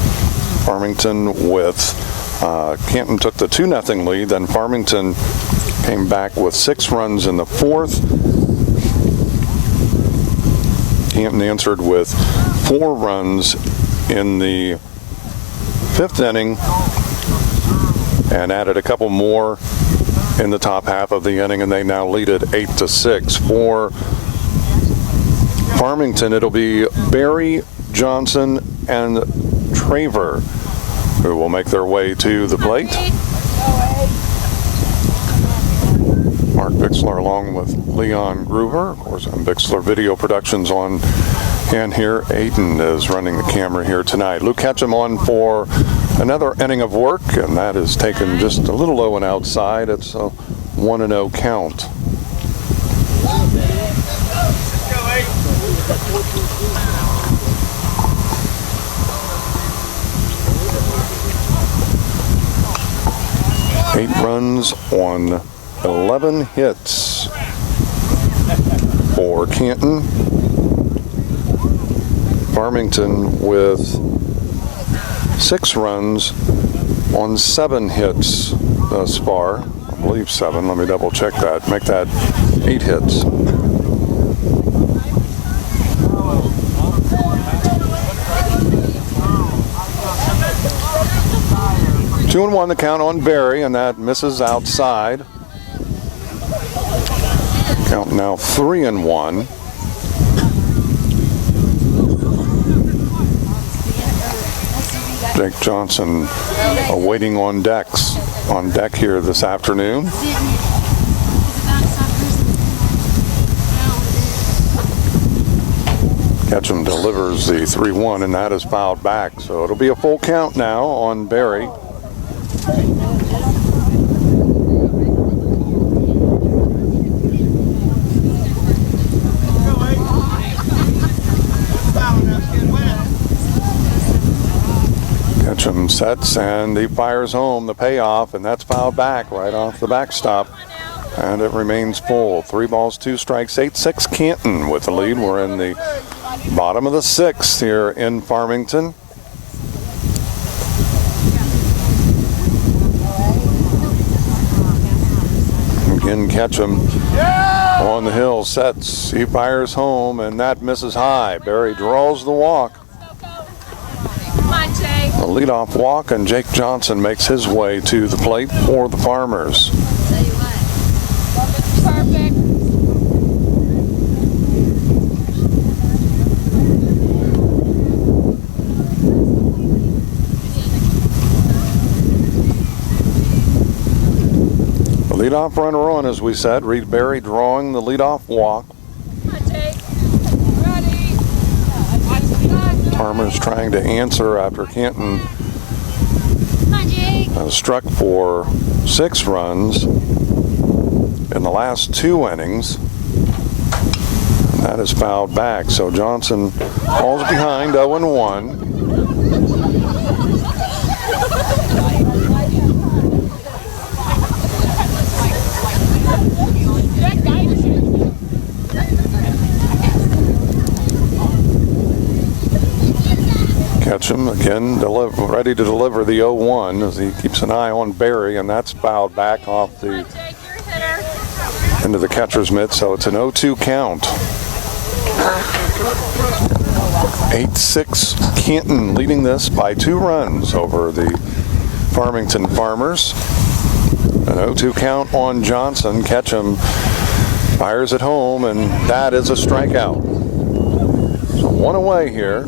Farmington with Canton took the 2-0 lead, then Farmington came back with 6 runs in the fourth. Canton answered with 4 runs in the 5th inning and added a couple more in the top half of the inning, and they now lead it 8-6. For Farmington, it'll be Barry, Johnson, and Traver who will make their way to the plate. Mark Bixler along with Leon Groover. Of course, I'm Bixler Video Productions on hand here. Aiden is running the camera here tonight. Luke Ketchum on for another inning of work, and that is taken just a little low and outside. It's a 1-0 count. Eight runs on 11 hits for Canton. Farmington with 6 runs on 7 hits thus far. I believe 7. Let me double check that. Make that 8 hits. Two and 1 the count on Barry, and that misses outside. Count now 3-1. Jake Johnson waiting on deck here this afternoon. Ketchum delivers the 3-1, and that is fouled back. So it'll be a full count now on Barry. Ketchum sets and he fires home the payoff, and that's fouled back right off the backstop. And it remains full. 3 balls, 2 strikes, 8-6 Canton with the lead. We're in the bottom of the 6th here in Farmington. Again, Ketchum on the hill, sets, he fires home, and that misses high. Barry draws the walk. The leadoff walk, and Jake Johnson makes his way to the plate for the Farmers. Perfect. The leadoff runner on, as we said, Reed Barry drawing the leadoff walk. Farmers trying to answer after Canton struck for 6 runs in the last 2 innings. And that is fouled back. So Johnson falls behind 0-1. Ketchum again ready to deliver the 0-1 as he keeps an eye on Barry, and that's fouled back off the into the catcher's mitt, so it's an 0-2 count. 8-6 Canton leading this by 2 runs over the Farmington Farmers. An 0-2 count on Johnson. Ketchum fires it home, and that is a strikeout. So 1 away here.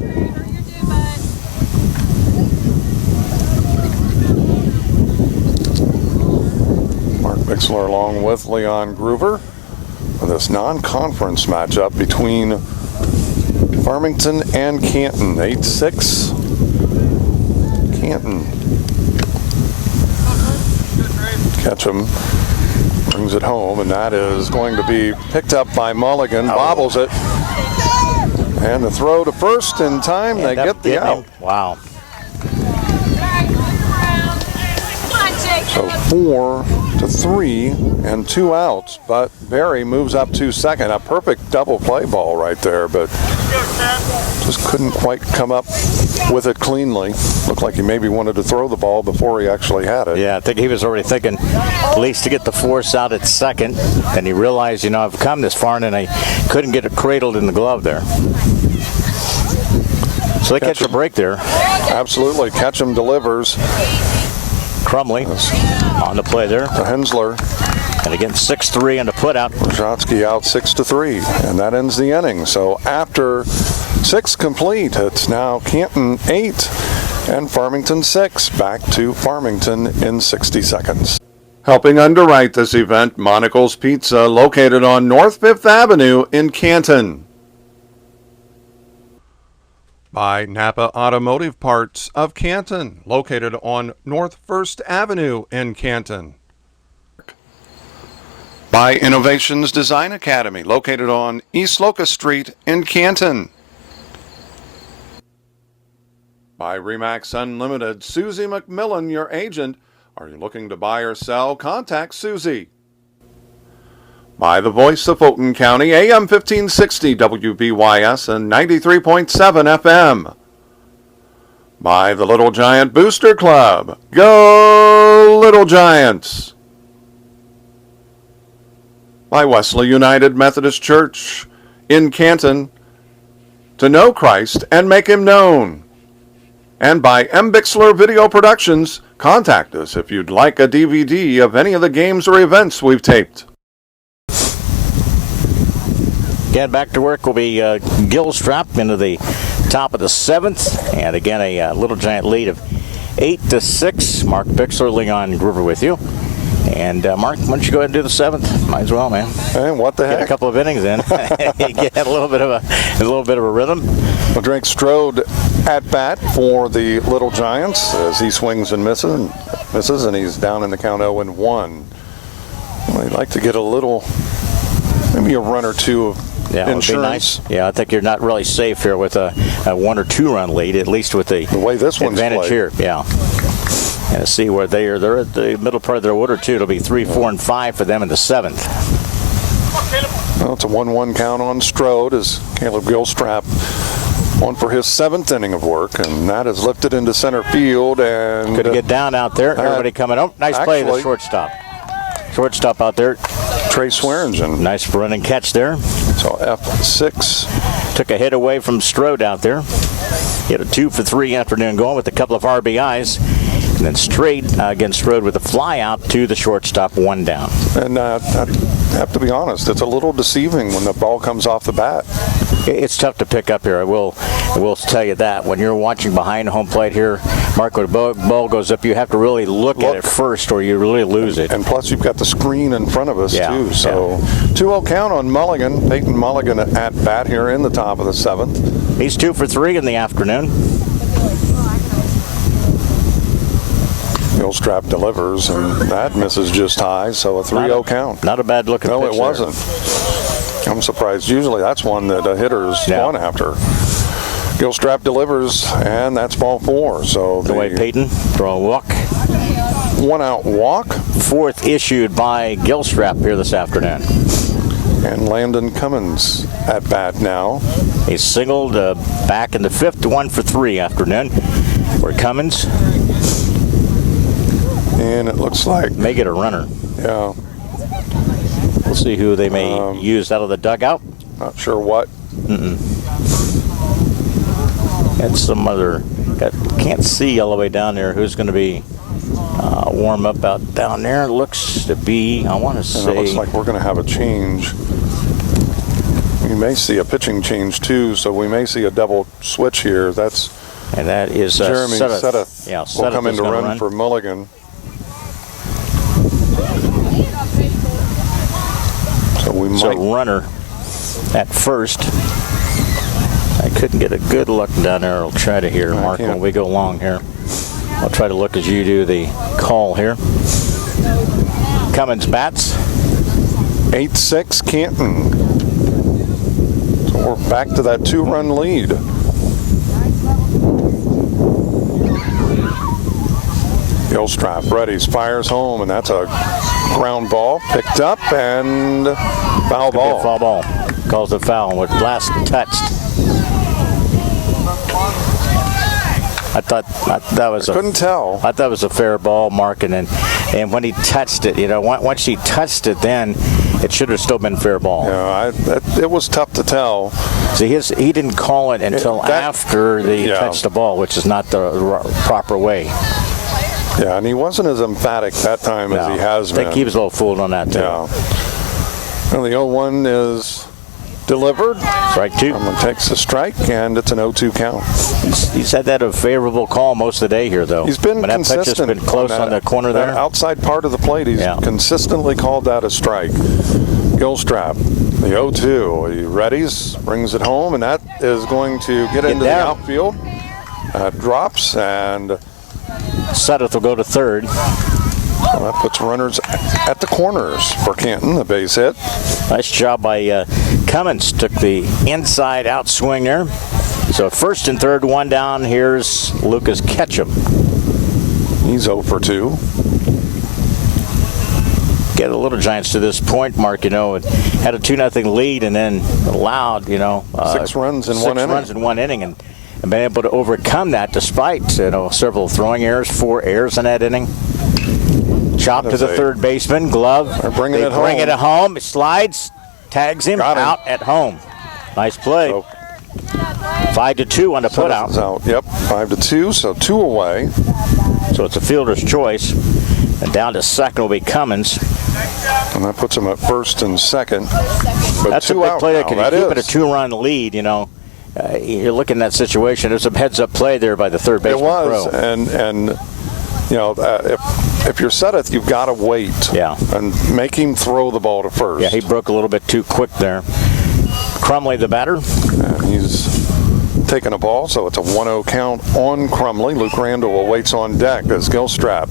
Mark Bixler along with Leon Groover for this non-conference matchup between Farmington and Canton. 8-6 Canton. Ketchum brings it home, and that is going to be picked up by Mulligan. Bobbles it. And the throw to first in time. They get the out. Wow. So 4-3 and 2 outs, but Barry moves up to second. A perfect double play ball right there, but just couldn't quite come up with it cleanly. Looked like he maybe wanted to throw the ball before he actually had it. Yeah, I think he was already thinking at least to get the force out at second, and he realized, I've come this far, and I couldn't get it cradled in the glove there. So they catch a break there. Absolutely. Ketchum delivers. Crumley on the play there. To Hensler. And again, 6-3 on the put out. Brzezinski out 6-3, and that ends the inning. So after 6 complete, it's now Canton 8 and Farmington 6. Back to Farmington in 60 seconds. Helping underwrite this event, Monocle's Pizza, located on North 5th Avenue in Canton. By Napa Automotive Parts of Canton, located on North 1st Avenue in Canton. By Innovations Design Academy, located on East Locust Street in Canton. By Remax Unlimited, Susie McMillan, your agent. Are you looking to buy or sell? Contact Susie. By the Voice of Fulton County, AM 1560 WBYS and 93.7 FM. By the Little Giant Booster Club. Go Little Giants! By Wesley United Methodist Church in Canton, to know Christ and make him known. And by M. Bixler Video Productions. Contact us if you'd like a DVD of any of the games or events we've taped. Again, back to work will be Gilstrap into the top of the 7th. And again, a Little Giant lead of 8-6. Mark Bixler, Leon Groover with you. And Mark, why don't you go ahead and do the 7th? Might as well, man. And what the heck? Get a couple of innings in. Get a little bit of a rhythm. Well, Drake Strode at bat for the Little Giants as he swings and misses, and he's down in the count 0-1. Well, he'd like to get a little, maybe a run or two of Yeah, it would be insurance. nice. Yeah, I think you're not really safe here with a 1 or 2 run lead, at least with the way this one's advantage played. here. Yeah. And see where they are. They're at the middle part of their order, too. It'll be 3, 4, and 5 for them in the 7th. Well, it's a 1-1 count on Strode as Caleb Gilstrap on for his 7th inning of work, and that is lifted into center field. And Could get down out there. Everybody coming. Oh, nice play to the shortstop. Shortstop out there. Trey Swearingen. Nice running catch there. So F6. Took a hit away from Strode out there. Hit a 2 for 3 afternoon going with a couple of RBIs. And then straight against Strode with a fly out to the shortstop, 1 down. And I have to be honest, it's a little deceiving when the ball comes off the bat. It's tough to pick up here. I will tell you that. When you're watching behind home plate here, Mark, when the ball goes up, you have to really look at it first or you really lose it. And plus, you've got the screen in front of us, too. So 2-0 count on Mulligan. Peyton Mulligan at bat here in the top of the 7th. He's 2 for 3 in the afternoon. Gilstrap delivers, and that misses just high, so a 3-0 count. Not a bad looking pitch. No, it wasn't. I'm surprised. Usually that's one that a hitter's gone after. Gilstrap delivers, and that's ball 4. So the way Peyton, throw a walk. 1-out walk. 4th issued by Gilstrap here this afternoon. And Landon Cummins at bat now. He singled back in the 5th, 1 for 3 afternoon. Where Cummins. And it looks like may get a runner. Yeah. We'll see who they may use out of the dugout. Not sure what. Got some other. Can't see all the way down there who's going to be warm up out down there. Looks to be. I want to say. It looks like we're going to have a change. We may see a pitching change too, so we may see a double switch here. And that is Jeremy Sudduth. Yeah, will come in to run for Mulligan. So we might. So runner at first. I couldn't get a good look down there. I'll try to hear Mark when we go long here. I'll try to look as you do the call here. Cummins bats. 8-6 Canton. So we're back to that 2-run lead. Gilstrap readies, fires home, and that's a ground ball picked up and foul ball. Foul ball. Calls it foul with last touched. I thought that was couldn't tell. I thought it was a fair ball, Mark, and when he touched it, once he touched it, then it should have still been fair ball. Yeah, it was tough to tell. See, he didn't call it until after he touched the ball, which is not the proper way. Yeah, and he wasn't as emphatic that time as he has been. I think he was a little fooled on that, too. Yeah. And the 0-1 is delivered. Strike 2. Someone takes the strike, and it's an 0-2 count. He's had that a favorable call most of the day here, though. He's been when consistent. That pitch has been close on the corner there. Outside part of the plate, he's consistently called that a strike. Gilstrap, the 0-2. He readies, brings it home, and that is going to get into the outfield. Drops, and Sudduth will go to third. Well, that puts runners at the corners for Canton, the base hit. Nice job by Cummins. Took the inside out swing there. So first and third, 1 down. Here's Lucas Ketchum. He's 0 for 2. Get the Little Giants to this point, Mark, it had a 2-0 lead and then allowed, 6 runs in 1 inning. 6 runs in 1 inning and been able to overcome that despite, several throwing errors, 4 errors in that inning. Chop to the third baseman, glove. They're bringing it home. Bring it home. It slides, tags him out at home. Nice play. So 5-2 on the put out. Yep, 5-2, so 2 away. So it's a fielder's choice. And down to second will be Cummins. And that puts him at first and second. But That's a big play there. Can you keep it a 2-run lead, you're looking at that situation. There's a heads-up play there by the third baseman. It was, and if you're Sudduth, you've got to wait. Yeah. And make him throw the ball to first. Yeah, he broke a little bit too quick there. Crumley, the batter. And he's taking a ball, so it's a 1-0 count on Crumley. Luke Randall awaits on deck as Gilstrap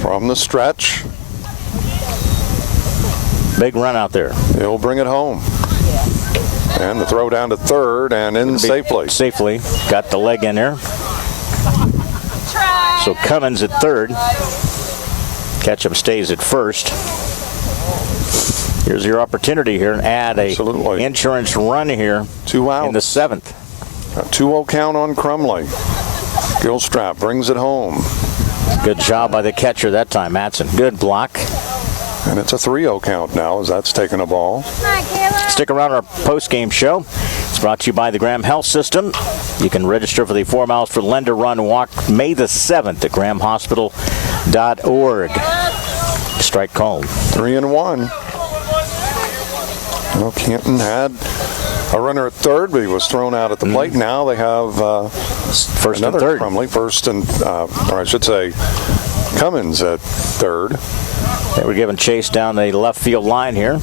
from the stretch. Big run out there. He'll bring it home. And the throw down to third and in safely. Safely. Got the leg in there. So Cummins at third. Ketchum stays at first. Here's your opportunity here and add a insurance run here. 2 outs in the seventh. A 2-0 count on Crumley. Gilstrap brings it home. Good job by the catcher that time, Matson. Good block. And it's a 3-0 count now as that's taken a ball. Stick around our post-game show. It's brought to you by the Graham Health System. You can register for the 4 Miles for Lender Run Walk May the 7th at grahamhospital.org. Strike called. 3-1. Well, Canton had a runner at third, but he was thrown out at the plate. Now they have first another and third. Crumley, first and, or I should say, Cummins at third. They were giving chase down the left field line here.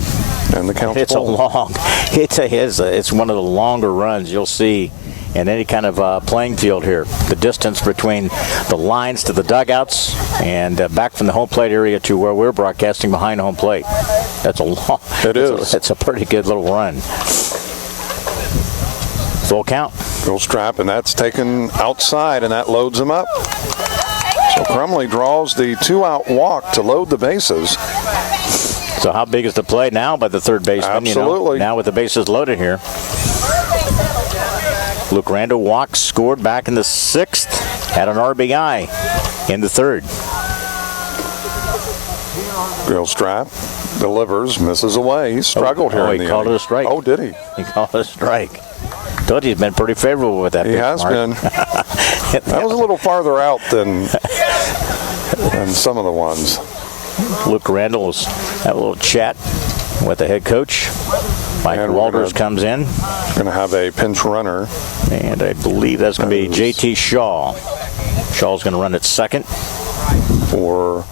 And the count's It's full. it's one of the longer runs you'll see in any kind of playing field here. The distance between the lines to the dugouts and back from the home plate area to where we're broadcasting behind home plate. That's a long. It's a pretty good little run. Full count. Gilstrap, and that's taken outside, and that loads him up. So Crumley draws the 2-out walk to load the bases. So how big is the play now by the third baseman? Absolutely. Now with the bases loaded here. Luke Randall walks, scored back in the sixth, had an RBI in the third. Gilstrap delivers, misses away. He struggled here in the he called inning. it a strike. Oh, did he? He called it a strike. Told you he's been pretty favorable with that. He has been. That was a little farther out than some of the ones. Luke Randall's had a little chat with the head coach. Mike Walters comes in. Going to have a pinch runner. And I believe that's going to be J.T. Shaw. Shaw's going to run at second. For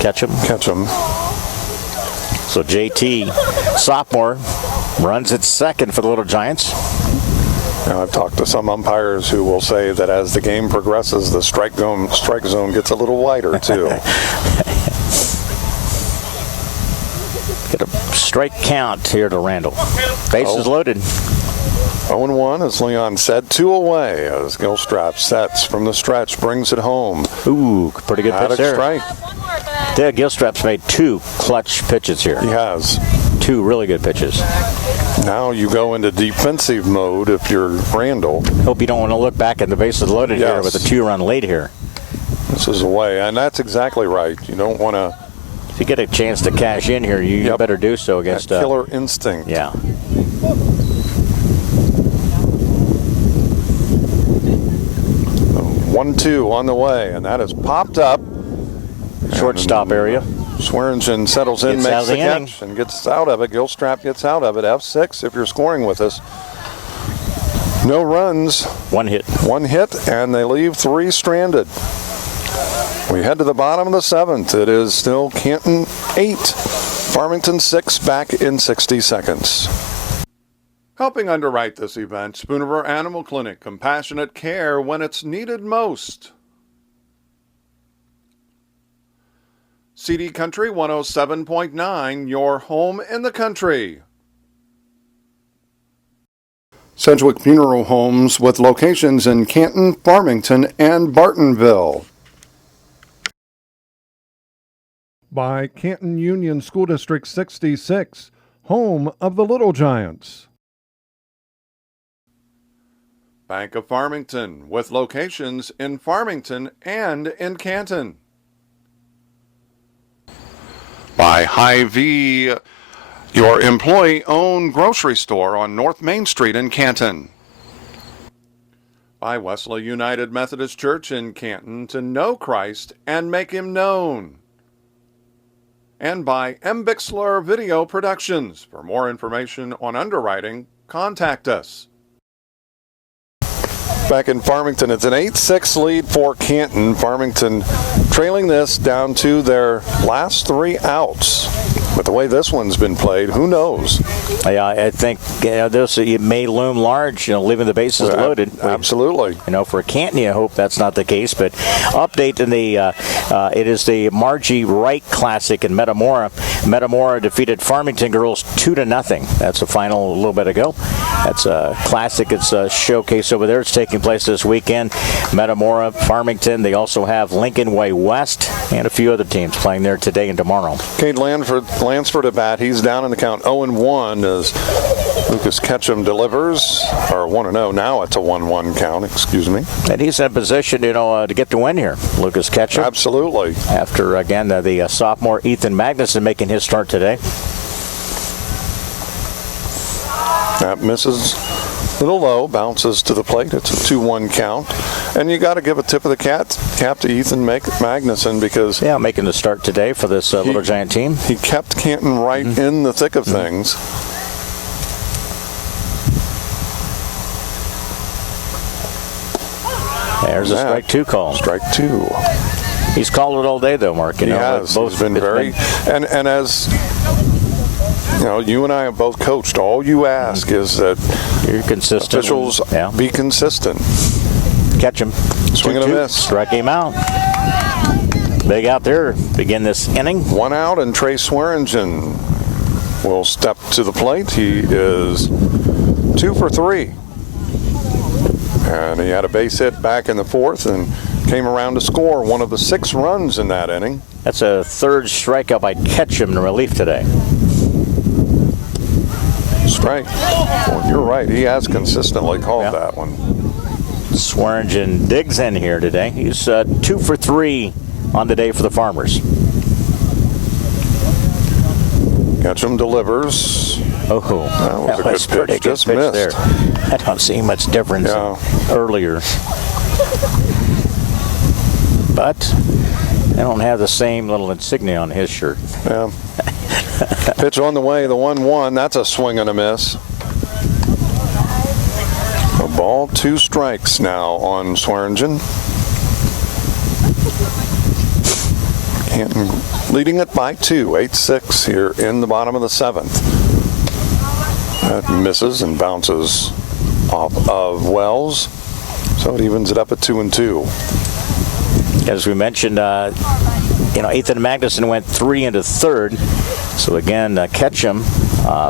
Ketchum. So J.T., sophomore, runs at second for the Little Giants. Now, I've talked to some umpires who will say that as the game progresses, the strike zone gets a little wider, too. Get a strike count here to Randall. Bases loaded. 0-1, as Leon said. 2 away as Gilstrap sets from the stretch, brings it home. Ooh, pretty good pitch there. Strike. Yeah, Gilstrap's made 2 clutch pitches here. He has. 2 really good pitches. Now you go into defensive mode if you're Randall. Hope you don't want to look back at the bases loaded here with a 2-run lead here. This is away, and that's exactly right. You don't want to. If you get a chance to cash in here, you better do so against that killer instinct. Yeah. 1-2 on the way, and that has popped up. Shortstop area. Swearingen settles in, makes the catch, and gets out of it. Gilstrap gets out of it. F6 if you're scoring with us. No runs. 1 hit. 1 hit, and they leave 3 stranded. We head to the bottom of the 7th. It is still Canton 8, Farmington 6, back in 60 seconds. Helping underwrite this event, Spoonerville Animal Clinic, compassionate care when it's needed most. CD Country 107.9, your home in the country. Sedgwick Funeral Homes with locations in Canton, Farmington, and Bartonville. By Canton Union School District 66, home of the Little Giants. Bank of Farmington, with locations in Farmington and in Canton. By Hy-Vee, your employee-owned grocery store on North Main Street in Canton. By Wesley United Methodist Church in Canton, to know Christ and make him known. And by M. Bixler Video Productions. For more information on underwriting, contact us. Back in Farmington, it's an 8-6 lead for Canton. Farmington trailing this down to their last 3 outs. With the way this one's been played, who knows? Yeah, I think this it may loom large, leaving the bases loaded. Absolutely. For Canton, I hope that's not the case. But update in the it is the Margie Wright Classic in Metamora. Metamora defeated Farmington girls 2-0. That's the final a little bit ago. That's a classic. It's a showcase over there. It's taking place this weekend. Metamora, Farmington. They also have Lincoln Way West and a few other teams playing there today and tomorrow. Cade Lansford at bat. He's down in the count 0-1 as Lucas Ketchum delivers, or 1-0. Now it's a 1-1 count, excuse me. And he's in position, to get the win here. Lucas Ketchum. Absolutely. After, again, the sophomore Ethan Magnuson making his start today. That misses a little low, bounces to the plate. It's a 2-1 count. And you got to give a tip of the cap to Ethan Magnuson because... Yeah, making the start today for this Little Giant team. He kept Canton right in the thick of things. There's a strike 2 call. Strike 2. He's called it all day, though, Mark. He has. Both He's been very... And as... you and I have both coached. All you ask is that you're consistent. Officials be consistent. Catch him. Swing and a miss. Strike him out. Big out there. Begin this inning. 1 out, and Trey Swearingen will step to the plate. He is 2 for 3. And he had a base hit back in the 4th and came around to score one of the 6 runs in that inning. That's a 3rd strikeout by Ketchum in relief today. Strike. Well, you're right. He has consistently called that one. Swearingen digs in here today. He's 2 for 3 on the day for the Farmers. Ketchum delivers. Oh, that was a good pitch. Just missed. There. I don't see much difference earlier. But I don't have the same little insignia on his shirt. Yeah. Pitch on the way, the 1-1. That's a swing and a miss. A ball, 2 strikes now on Swearingen. Canton leading it by 2, 8-6 here in the bottom of the 7th. That misses and bounces off of Wells, so it evens it up at 2-2. As we mentioned, Ethan Magnuson went 3 into 3rd. So again, Ketchum,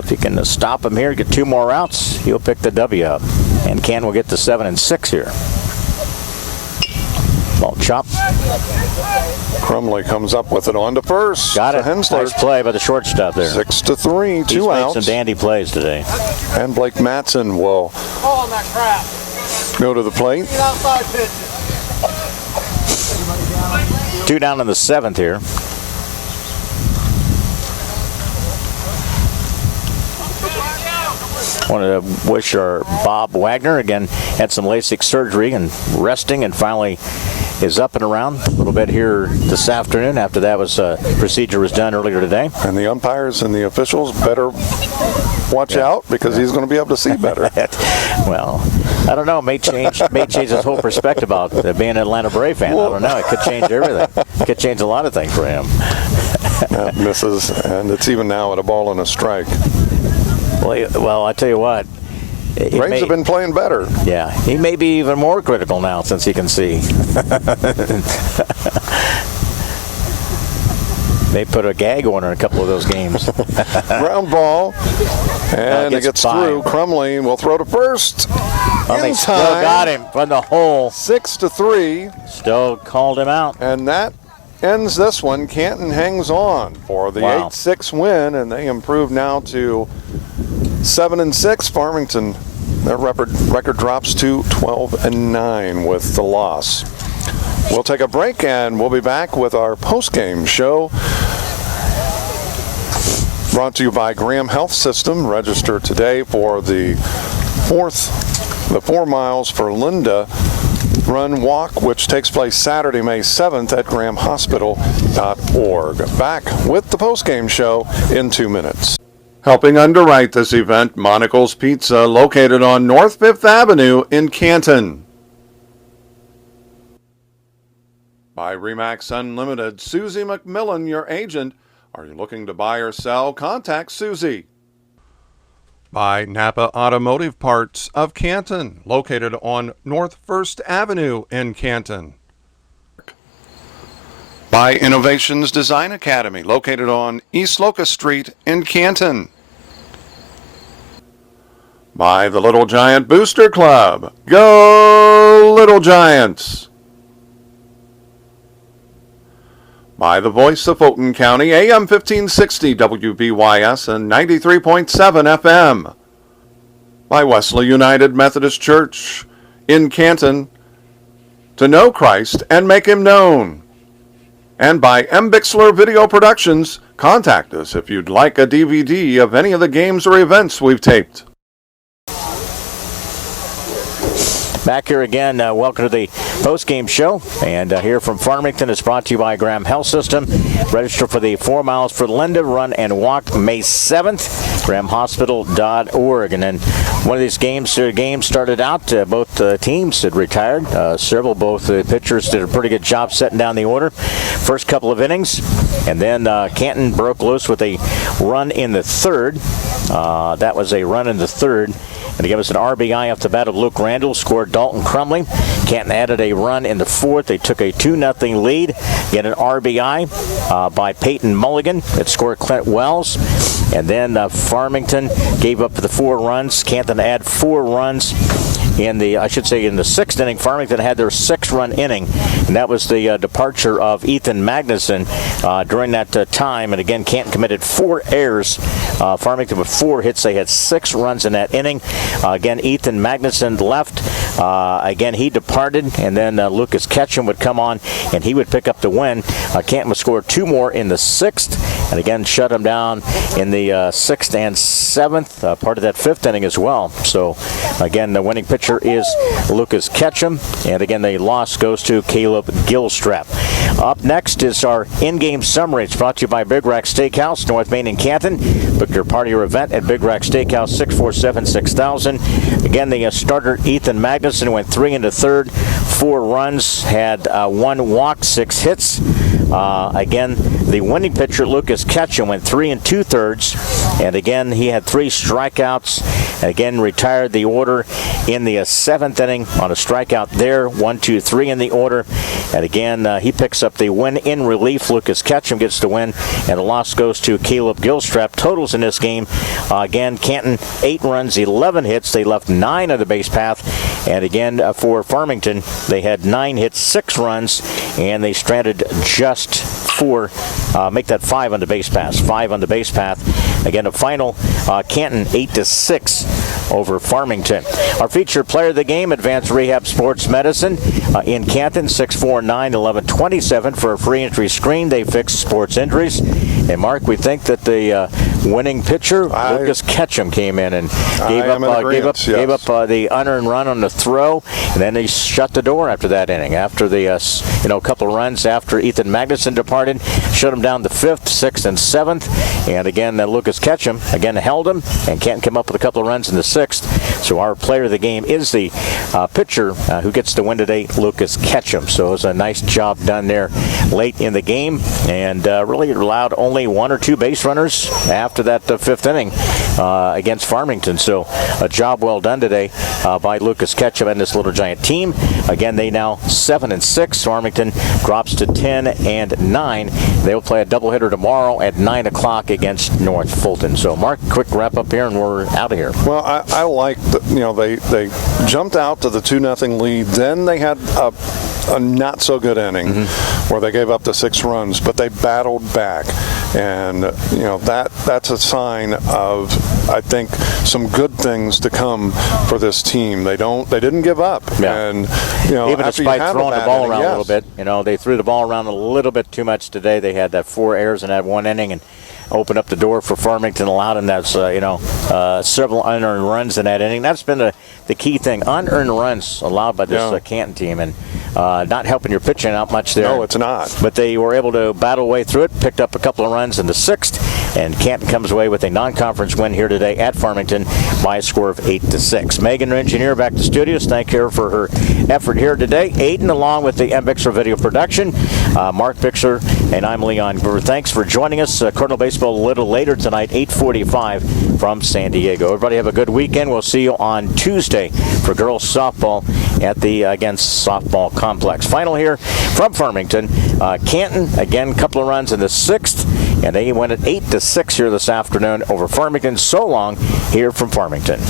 if you can stop him here, get 2 more outs, he'll pick the W up. And Canton will get to 7-6 here. Ball chop. Crumley comes up with it on to first. Got it. Hensler. Nice play by the shortstop there. 6-3, 2 He's outs. made some dandy plays today. And Blake Matson will go to the plate. 2 down in the 7th here. Want to wish our Bob Wagner, again, had some LASIK surgery and resting and finally is up and around a little bit here this afternoon after that procedure was done earlier today. And the umpires and the officials better watch out because he's going to be able to see better. Well, I don't know. May change his whole perspective about being an Atlanta Brave fan. I don't know. It could change everything. It could change a lot of things for him. That misses, and it's even now at a ball and a strike. Well, I tell you what. Braves have been playing better. Yeah, he may be even more critical now since he can see. They put a gag order in a couple of those games. Ground ball, and it gets through. Crumley will throw to first. Well, they still got him from the hole. 6-3. Still called him out. And that ends this one. Canton hangs on for the 8-6 win, and they improve now to 7-6. Farmington, their record drops to 12-9 with the loss. We'll take a break, and we'll be back with our post-game show. Brought to you by Graham Health System. Register today for the 4 miles for Linda Run Walk, which takes place Saturday, May 7th at grahamhospital.org. Back with the post-game show in 2 minutes. Helping underwrite this event, Monocle's Pizza, located on North 5th Avenue in Canton. By Remax Unlimited, Susie McMillan, your agent. Are you looking to buy or sell? Contact Susie. By Napa Automotive Parts of Canton, located on North First Avenue in Canton. By Innovations Design Academy, located on East Locust Street in Canton. By the Little Giant Booster Club. Go Little Giants! By the voice of Fulton County, AM 1560 WBYS and 93.7 FM. By Wesley United Methodist Church in Canton, to know Christ and make him known. And by M. Bixler Video Productions. Contact us if you'd like a DVD of any of the games or events we've taped. Back here again, welcome to the post-game show, and here from Farmington is brought to you by Graham Health System. Register for the 4 Miles for Linda Run and Walk May 7th, grahamhospital.org. And then one of these games started out, both teams had retired. Both the pitchers did a pretty good job setting down the order. First couple of innings, and then Canton broke loose with a run in the third. That was a run in the third. And to give us an RBI off the bat of Luke Randall, scored Dalton Crumley. Canton added a run in the fourth. They took a 2-0 lead. Get an RBI by Peyton Mulligan that scored Clint Wells. And then Farmington gave up the 4 runs. Canton add 4 runs in the sixth inning. Farmington had their 6-run inning, and that was the departure of Ethan Magnuson during that time. And again, Canton committed 4 errors. Farmington with 4 hits. They had 6 runs in that inning. Again, Ethan Magnuson left. Again, he departed, and then Lucas Ketchum would come on, and he would pick up the win. Canton would score 2 more in the 6th, and again shut him down in the 6th and 7th, part of that 5th inning as well. So, again, the winning pitcher is Lucas Ketchum, and again, the loss goes to Caleb Gilstrap. Up next is our in-game summary. It's brought to you by Big Rack Steakhouse, North Main in Canton. Book your party or event at Big Rack Steakhouse, 647-6000. Again, the starter, Ethan Magnuson, went 3 in the third, 4 runs, had 1 walk, 6 hits. Again, the winning pitcher, Lucas Ketchum, went 3 2/3, and again, he had 3 strikeouts. Again, retired the order in the 7th inning on a strikeout there, 1, 2, 3 in the order. And again, he picks up the win in relief. Lucas Ketchum gets the win, and the loss goes to Caleb Gilstrap. Totals in this game, again, Canton 8 runs, 11 hits. They left 9 on the base path. And again, for Farmington, they had 9 hits, 6 runs, and they stranded just 4. Make that 5 on the base path. 5 on the base path. Again, a final Canton 8-6 over Farmington. Our featured player of the game, Advanced Rehab Sports Medicine in Canton, 649-1127 for a free entry screen. They fix sports injuries. And Mark, we think that the winning pitcher, Lucas Ketchum, came in and gave up the unearned run on the throw, and then he shut the door after that inning. After the couple runs after Ethan Magnuson departed, shut him down the 5th, 6th, and 7th. And again, Lucas Ketchum again held him and can't come up with a couple of runs in the 6th. So our player of the game is the pitcher who gets the win today, Lucas Ketchum. So it was a nice job done there late in the game, and really allowed only 1 or 2 base runners after that 5th inning against Farmington. So a job well done today by Lucas Ketchum and this Little Giant team. Again, they now 7-6. Farmington drops to 10-9. They will play a doubleheader tomorrow at 9 o'clock against North Fulton. So, Mark, quick wrap up here, and we're out of here. Well, I like they jumped out to the 2-0 lead. Then they had a not so good inning where they gave up the 6 runs, but they battled back. And that's a sign of, I think, some good things to come for this team. They didn't give up. Yeah. And even despite throwing the ball around yes. a little bit, they threw the ball around a little bit too much today. They had that 4 errors in that 1 inning, and opened up the door for Farmington, allowed them that several unearned runs in that inning. That's been the key thing, unearned runs allowed by this Canton team, and not helping your pitching out much there. No, it's not. But they were able to battle way through it, picked up a couple of runs in the 6th, and Canton comes away with a non-conference win here today at Farmington by a score of 8-6. Megan, our engineer, back to studios. Thank her for her effort here today. Aiden, along with the M. Bixler video production. Mark Bixler And I'm Leon Groover. Thanks for joining us. Cardinal Baseball a little later tonight, 8:45 from San Diego. Everybody have a good weekend. We'll see you on Tuesday for girls softball at the, again, softball complex. Final here from Farmington. Canton, again, couple of runs in the 6th, and they went at 8-6 here this afternoon over Farmington. So long here from Farmington.